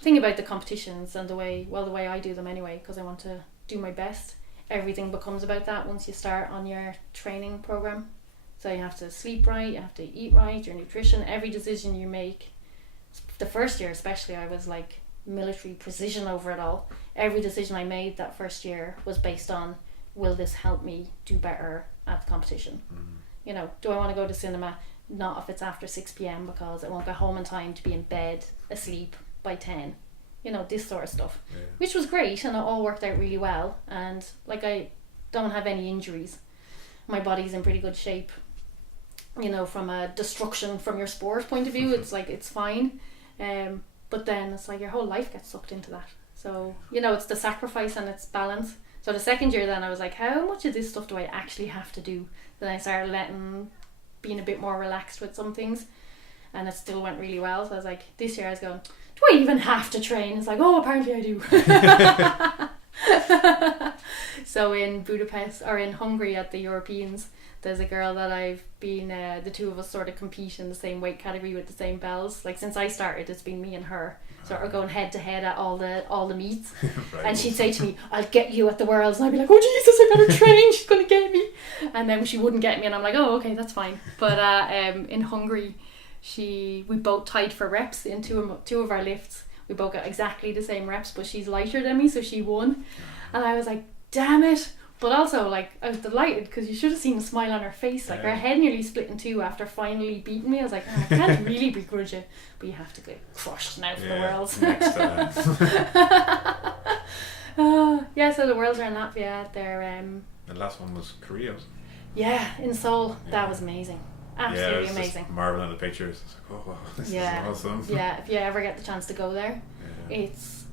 think about the competitions and the way I do them anyway, because I want to do my best. Everything becomes about that once you start on your training program. So you have to sleep right, you have to eat right, your nutrition, every decision you make. The first year especially, I was like military precision over it all. Every decision I made that first year was based on, will this help me do better at the competition? You know, do I want to go to cinema? Not if it's after 6 p.m. because I won't get home in time to be in bed asleep by 10. You know, this sort of stuff. Yeah. Which was great, and it all worked out really well. And like, I don't have any injuries. My body's in pretty good shape. You know, from a destruction from your sport point of view, it's like, it's fine. But then it's like your whole life gets sucked into that. So, you know, it's the sacrifice and it's balance. So the second year then I was like, how much of this stuff do I actually have to do? Then I started being a bit more relaxed with some things, and it still went really well. So I was like, this year I was going, do I even have to train? It's like, oh, apparently I do. So in Budapest, or in Hungary at the Europeans, there's a girl that I've been, the two of us sort of compete in the same weight category with the same bells. Like, since I started, it's been me and her sort of going head to head at all the meets. Right. And she'd say to me, I'll get you at the Worlds. And I'd be like, oh Jesus, I better train, she's going to get me. And then she wouldn't get me, and I'm like, oh, okay, that's fine. But in Hungary, we both tied for reps in two of our lifts. We both got exactly the same reps, but she's lighter than me, so she won. And I was like, damn it. But also, like, I was delighted because you should have seen the smile on her face. Like, her head nearly split in two after finally beating me. I was like, oh, I can't really begrudge it, but you have to get crushed now for the Worlds. Next time. So the Worlds are in Latvia. They're the last one was Korea, wasn't it? Yeah, in Seoul. Yeah. That was amazing. Absolutely amazing. Just marveling at the pictures. It's like, oh, this is awesome. Yeah, if you ever get the chance to go there, it's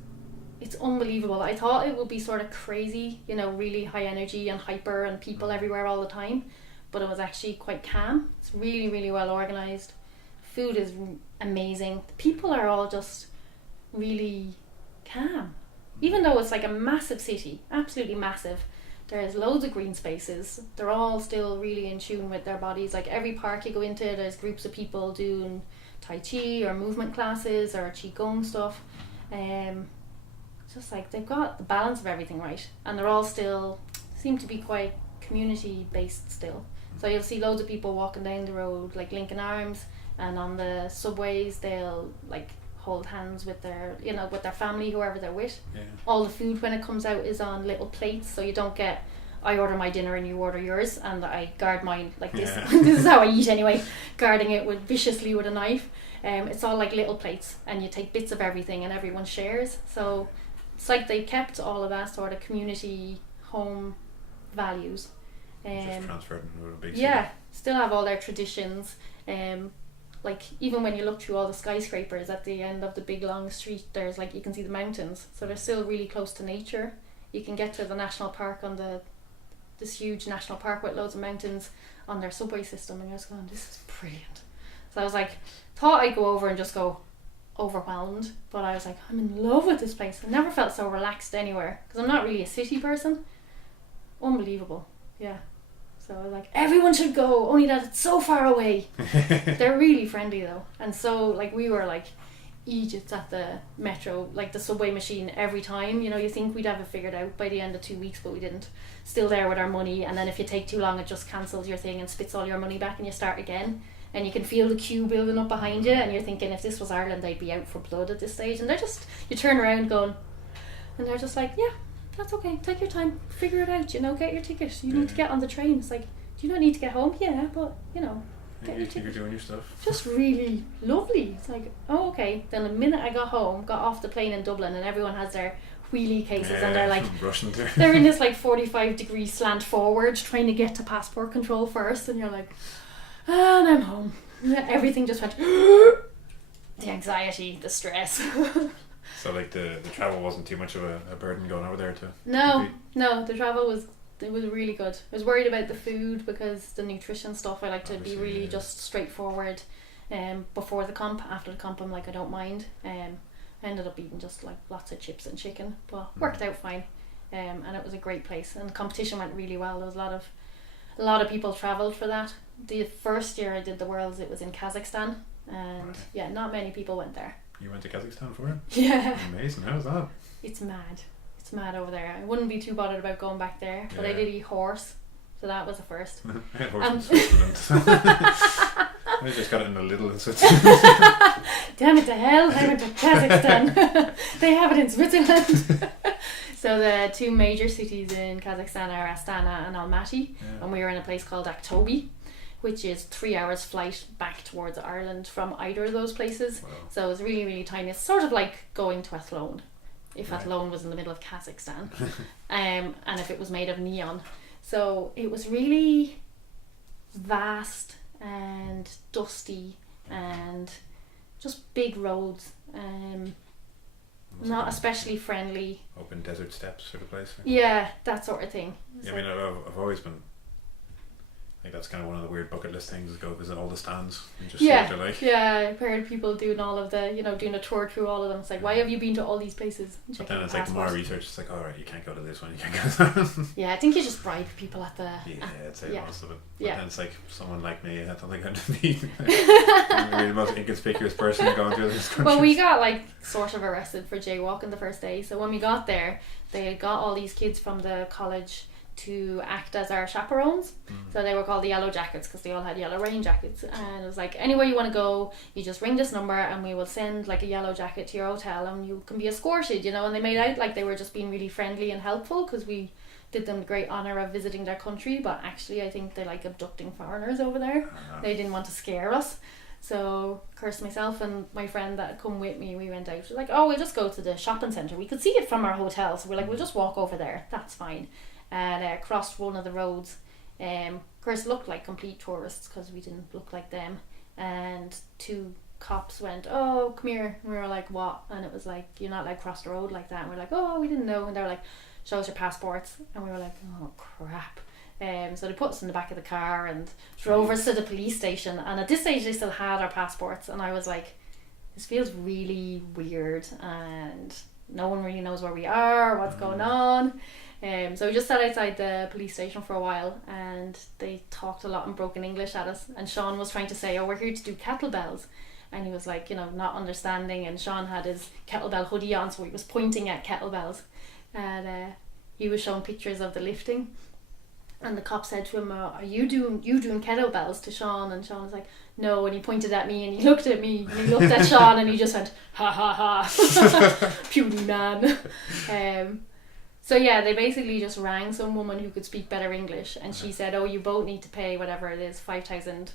unbelievable. I thought it would be sort of crazy, you know, really high energy and hyper and people everywhere all the time, but it was actually quite calm. It's really, really well organised. Food is amazing. The people are all just really calm. Even though it's like a massive city, absolutely massive, there's loads of green spaces. They're all still really in tune with their bodies. Like, every park you go into, there's groups of people doing Tai Chi or movement classes or Qigong stuff. Just like, they've got the balance of everything right, and they're all still seem to be quite community based still. So you'll see loads of people walking down the road like linking arms, and on the subways they'll like hold hands with their family, whoever they're with. All the food when it comes out is on little plates, so you don't get, I order my dinner and you order yours, and I guard mine like this. This is how I eat anyway, guarding it viciously with a knife. It's all like little plates, and you take bits of everything and everyone shares. So it's like they kept all of that sort of community home values. Just transferred into a big city. Still have all their traditions. Like, even when you look through all the skyscrapers at the end of the big long street, there's like, you can see the mountains, so they're still really close to nature. You can get to the national park on this huge national park with loads of mountains on their subway system, and you're just going, this is brilliant. So I was like, thought I'd go over and just go overwhelmed, but I was like, I'm in love with this place. I never felt so relaxed anywhere, because I'm not really a city person. Unbelievable. So I was like, everyone should go, only that it's so far away. They're really friendly though, and so like, we were like Egypt at the metro, like the subway machine every time. You know, you think we'd have it figured out by the end of 2 weeks, but we didn't. Still there with our money, and then if you take too long, it just cancels your thing and spits all your money back, and you start again. And you can feel the queue building up behind you, and you're thinking, if this was Ireland, they'd be out for blood at this stage. And they're just, you turn around going, and they're just like, yeah, that's okay, take your time, figure it out, you know, get your ticket, you need to get on the train. It's like, do you not need to get home? Yeah, but, you know, get your ticket. You're doing your stuff. Just really lovely. It's like, oh, okay. Then the minute I got home, got off the plane in Dublin, and everyone has their wheelie cases, and they're like, rushing through. They're in this like 45-degree slant forward, trying to get to passport control first, and you're like, and I'm home. Everything just went, the anxiety, the stress. So like the travel wasn't too much of a burden going over there to No, the travel was really good. I was worried about the food, because the nutrition stuff, I like to be really just straightforward. Before the comp, after the comp, I'm like, I don't mind. I ended up eating just like lots of chips and chicken, but worked out fine. And it was a great place, and the competition went really well. There was a lot of people travelled for that. The first year I did the Worlds, it was in Kazakhstan, and not many people went there. You went to Kazakhstan for it? Yeah. Amazing. How's that? It's mad over there. I wouldn't be too bothered about going back there, but I did eat horse, so So that was the first. I had horse in Switzerland. I just got it in a little in Switzerland. Damn it to hell, I went to Kazakhstan. They have it in Switzerland. So the two major cities in Kazakhstan are Astana and Almaty, and we were in a place called Aktobi, which is 3 hours flight back towards Ireland from either of those places. Wow. So it's really, really tiny. It's sort of like going to Athlone, if Athlone was in the middle of Kazakhstan, and if it was made of neon. So it was really vast and dusty and just big roads, not especially friendly. Open desert steppes sort of place. Yeah, that sort of thing. Yeah, I mean, I've always been. I think that's kind of one of the weird bucket list things, is go visit all the stands and just see what they're like. Yeah, I've heard people doing all of the, doing a tour through all of them. It's like, why have you been to all these places? But then it's like, the more research, it's like, alright, you can't go to this one, you can't go to that one. Yeah, I think you just bribe people at the... Yeah, I'd say most of it. But Yeah. then it's like, someone like me, I don't think I'd be really the most inconspicuous person going through this country. Well, we got like sort of arrested for jaywalking the first day. So when we got there, they had got all these kids from the college to act as our chaperones. So they were called the Yellow Jackets because they all had yellow rain jackets, and it was like, anywhere you want to go, you just ring this number and we will send like a yellow jacket to your hotel and you can be escorted, and they made out like they were just being really friendly and helpful because we did them the great honour of visiting their country, but actually I think they like abducting foreigners over there. They didn't want to scare us. So, of course, myself and my friend that had come with me, we went out. We're like, oh, we'll just go to the shopping centre. We could see it from our hotel, so we're like, we'll just walk over there. That's fine. And crossed one of the roads. Of course, looked like complete tourists because we didn't look like them. And two cops went, oh, come here. And we were like, what? And it was like, you're not allowed to cross the road like that. And we're like, oh, we didn't know. And they were like, show us your passports. And we were like, oh, crap. So they put us in the back of the car and drove us to the police station. And at this stage, they still had our passports. And I was like, this feels really weird. And no one really knows where we are, what's going on. So we just sat outside the police station for a while, and they talked a lot in broken English at us, and Sean was trying to say, oh, we're here to do kettlebells, and he was like, not understanding, and Sean had his kettlebell hoodie on, so he was pointing at kettlebells, and he was showing pictures of the lifting, and the cop said to him, are you doing kettlebells, to Sean? And Sean was like, no, and he pointed at me, and he looked at me, and he looked at Sean, and he just went, ha ha ha, puny man. So yeah, they basically just rang some woman who could speak better English, and she said, oh, you both need to pay whatever it is, 5,000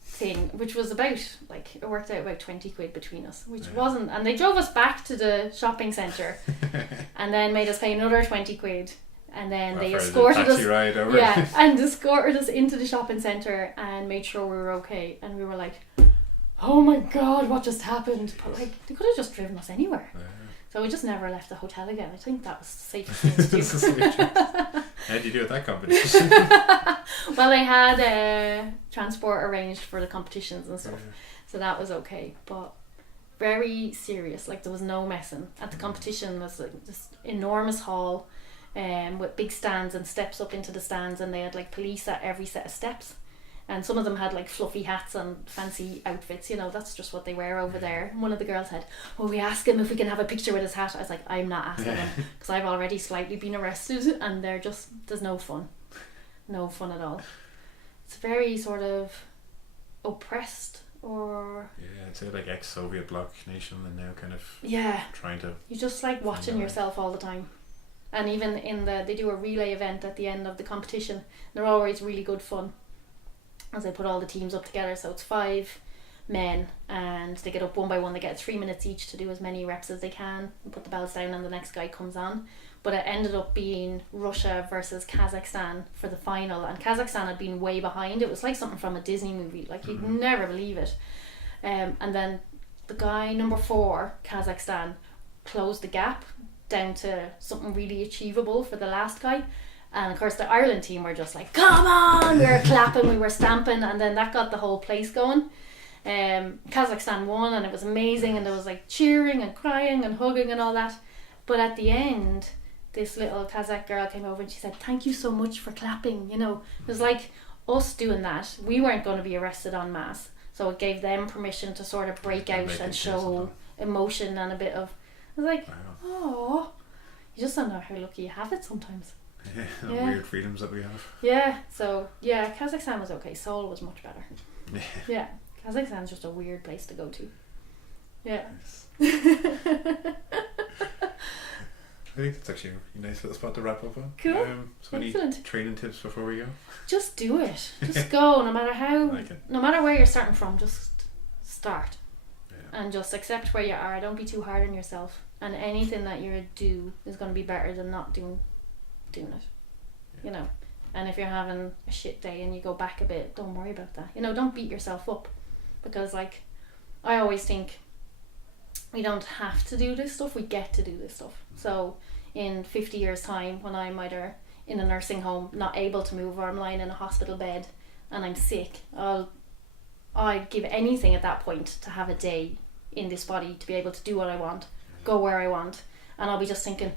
thing, which was about, like, it worked out about 20 quid between us, which wasn't, and they drove us back to the shopping centre and then made us pay another 20 quid, and then they escorted us ride over. and escorted us into the shopping centre and made sure we were okay, and we were like, oh my god, what just happened? But like, they could have just driven us anywhere. So we just never left the hotel again. I think that was the safest thing to do. How did you do at that competition? Well, they had transport arranged for the competitions and stuff, so that was okay. But very serious. Like, there was no messing. At the competition was like this enormous hall, with big stands and steps up into the stands, and they had like police at every set of steps. And some of them had like fluffy hats and fancy outfits, that's just what they wear over there. And one of the girls said, well, we ask him if we can have a picture with his hat. I was like, I'm not asking him, because I've already slightly been arrested, and there's no fun. No fun at all. It's very sort of oppressed, or... Yeah, I'd say like ex-Soviet bloc nation, and now kind of trying to... You just like watching yourself all the time. And even they do a relay event at the end of the competition. They're always really good fun, as they put all the teams up together. So it's 5 men, and they get up one by one. They get 3 minutes each to do as many reps as they can and put the bells down, and the next guy comes on. But it ended up being Russia versus Kazakhstan for the final, and Kazakhstan had been way behind. It was like something from a Disney movie, like you'd never believe it. And then the guy number 4, Kazakhstan, closed the gap down to something really achievable for the last guy. And of course the Ireland team were just like, come on, we were clapping, we were stamping, and then that got the whole place going. Kazakhstan won, and it was amazing, and there was like cheering and crying and hugging and all that. But at the end, this little Kazakh girl came over and she said, thank you so much for clapping. It was like us doing that. We weren't going to be arrested en masse, so it gave them permission to sort of break out and show emotion and a bit of... I was like, oh, you just don't know how lucky you have it sometimes. The Yeah. weird freedoms that we have. Yeah, so yeah, Kazakhstan was okay. Seoul was much better. Yeah, Kazakhstan's just a weird place to go to. Yeah. I think that's actually a nice little spot to wrap up on. Cool. So any Excellent. training tips before we go? Just do it. Just go. No matter how, I like it. no matter where you're starting from, just start. Yeah. And just accept where you are. Don't be too hard on yourself. And anything that you do is going to be better than not doing it. You know. And if you're having a shit day and you go back a bit, don't worry about that. You know, don't beat yourself up. Because like, I always think we don't have to do this stuff, we get to do this stuff. So in 50 years time, when I'm either in a nursing home, not able to move, or I'm lying in a hospital bed and I'm sick, I'd give anything at that point to have a day in this body to be able to do what I want, go where I want. And I'll be just thinking,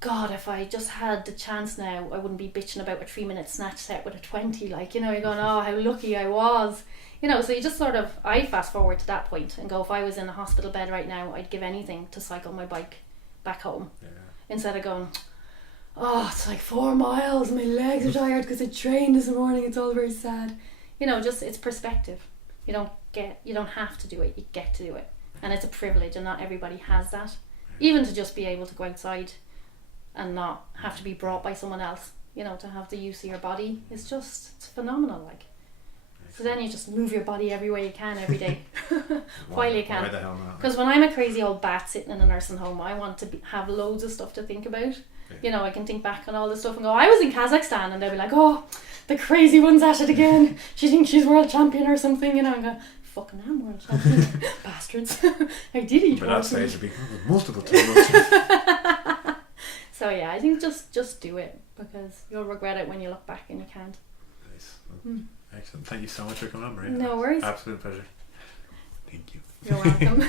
God, if I just had the chance now, I wouldn't be bitching about a 3-minute snatch set with a 20. Like, you know, you're going, oh, how lucky I was. You know, so you just sort of, I fast forward to that point and go, if I was in a hospital bed right now, I'd give anything to cycle my bike back home. Yeah. Instead of going, oh, it's like 4 miles, my legs are tired because I trained this morning, it's all very sad. You know, just, it's perspective. You don't have to do it, you get to do it. And it's a privilege, and not everybody has that. Even to just be able to go outside and not have to be brought by someone else, you know, to have the use of your body, it's phenomenal, like. So then you just move your body every way you can every day while you can. Why the hell not? Because when I'm a crazy old bat sitting in a nursing home, I want to have loads of stuff to think about. Yeah. You know, I can think back on all this stuff and go, I was in Kazakhstan, and they'll be like, oh, the crazy one's at it again. She thinks she's world champion or something, you know, and go, fucking am world champion. Bastards. I did eat. But that stage would be multiple times. So yeah, I think just do it, because you'll regret it when you look back and you can't. Nice. Excellent. Thank you so much for coming on, Maria. No worries. Absolute pleasure. Thank you. You're welcome.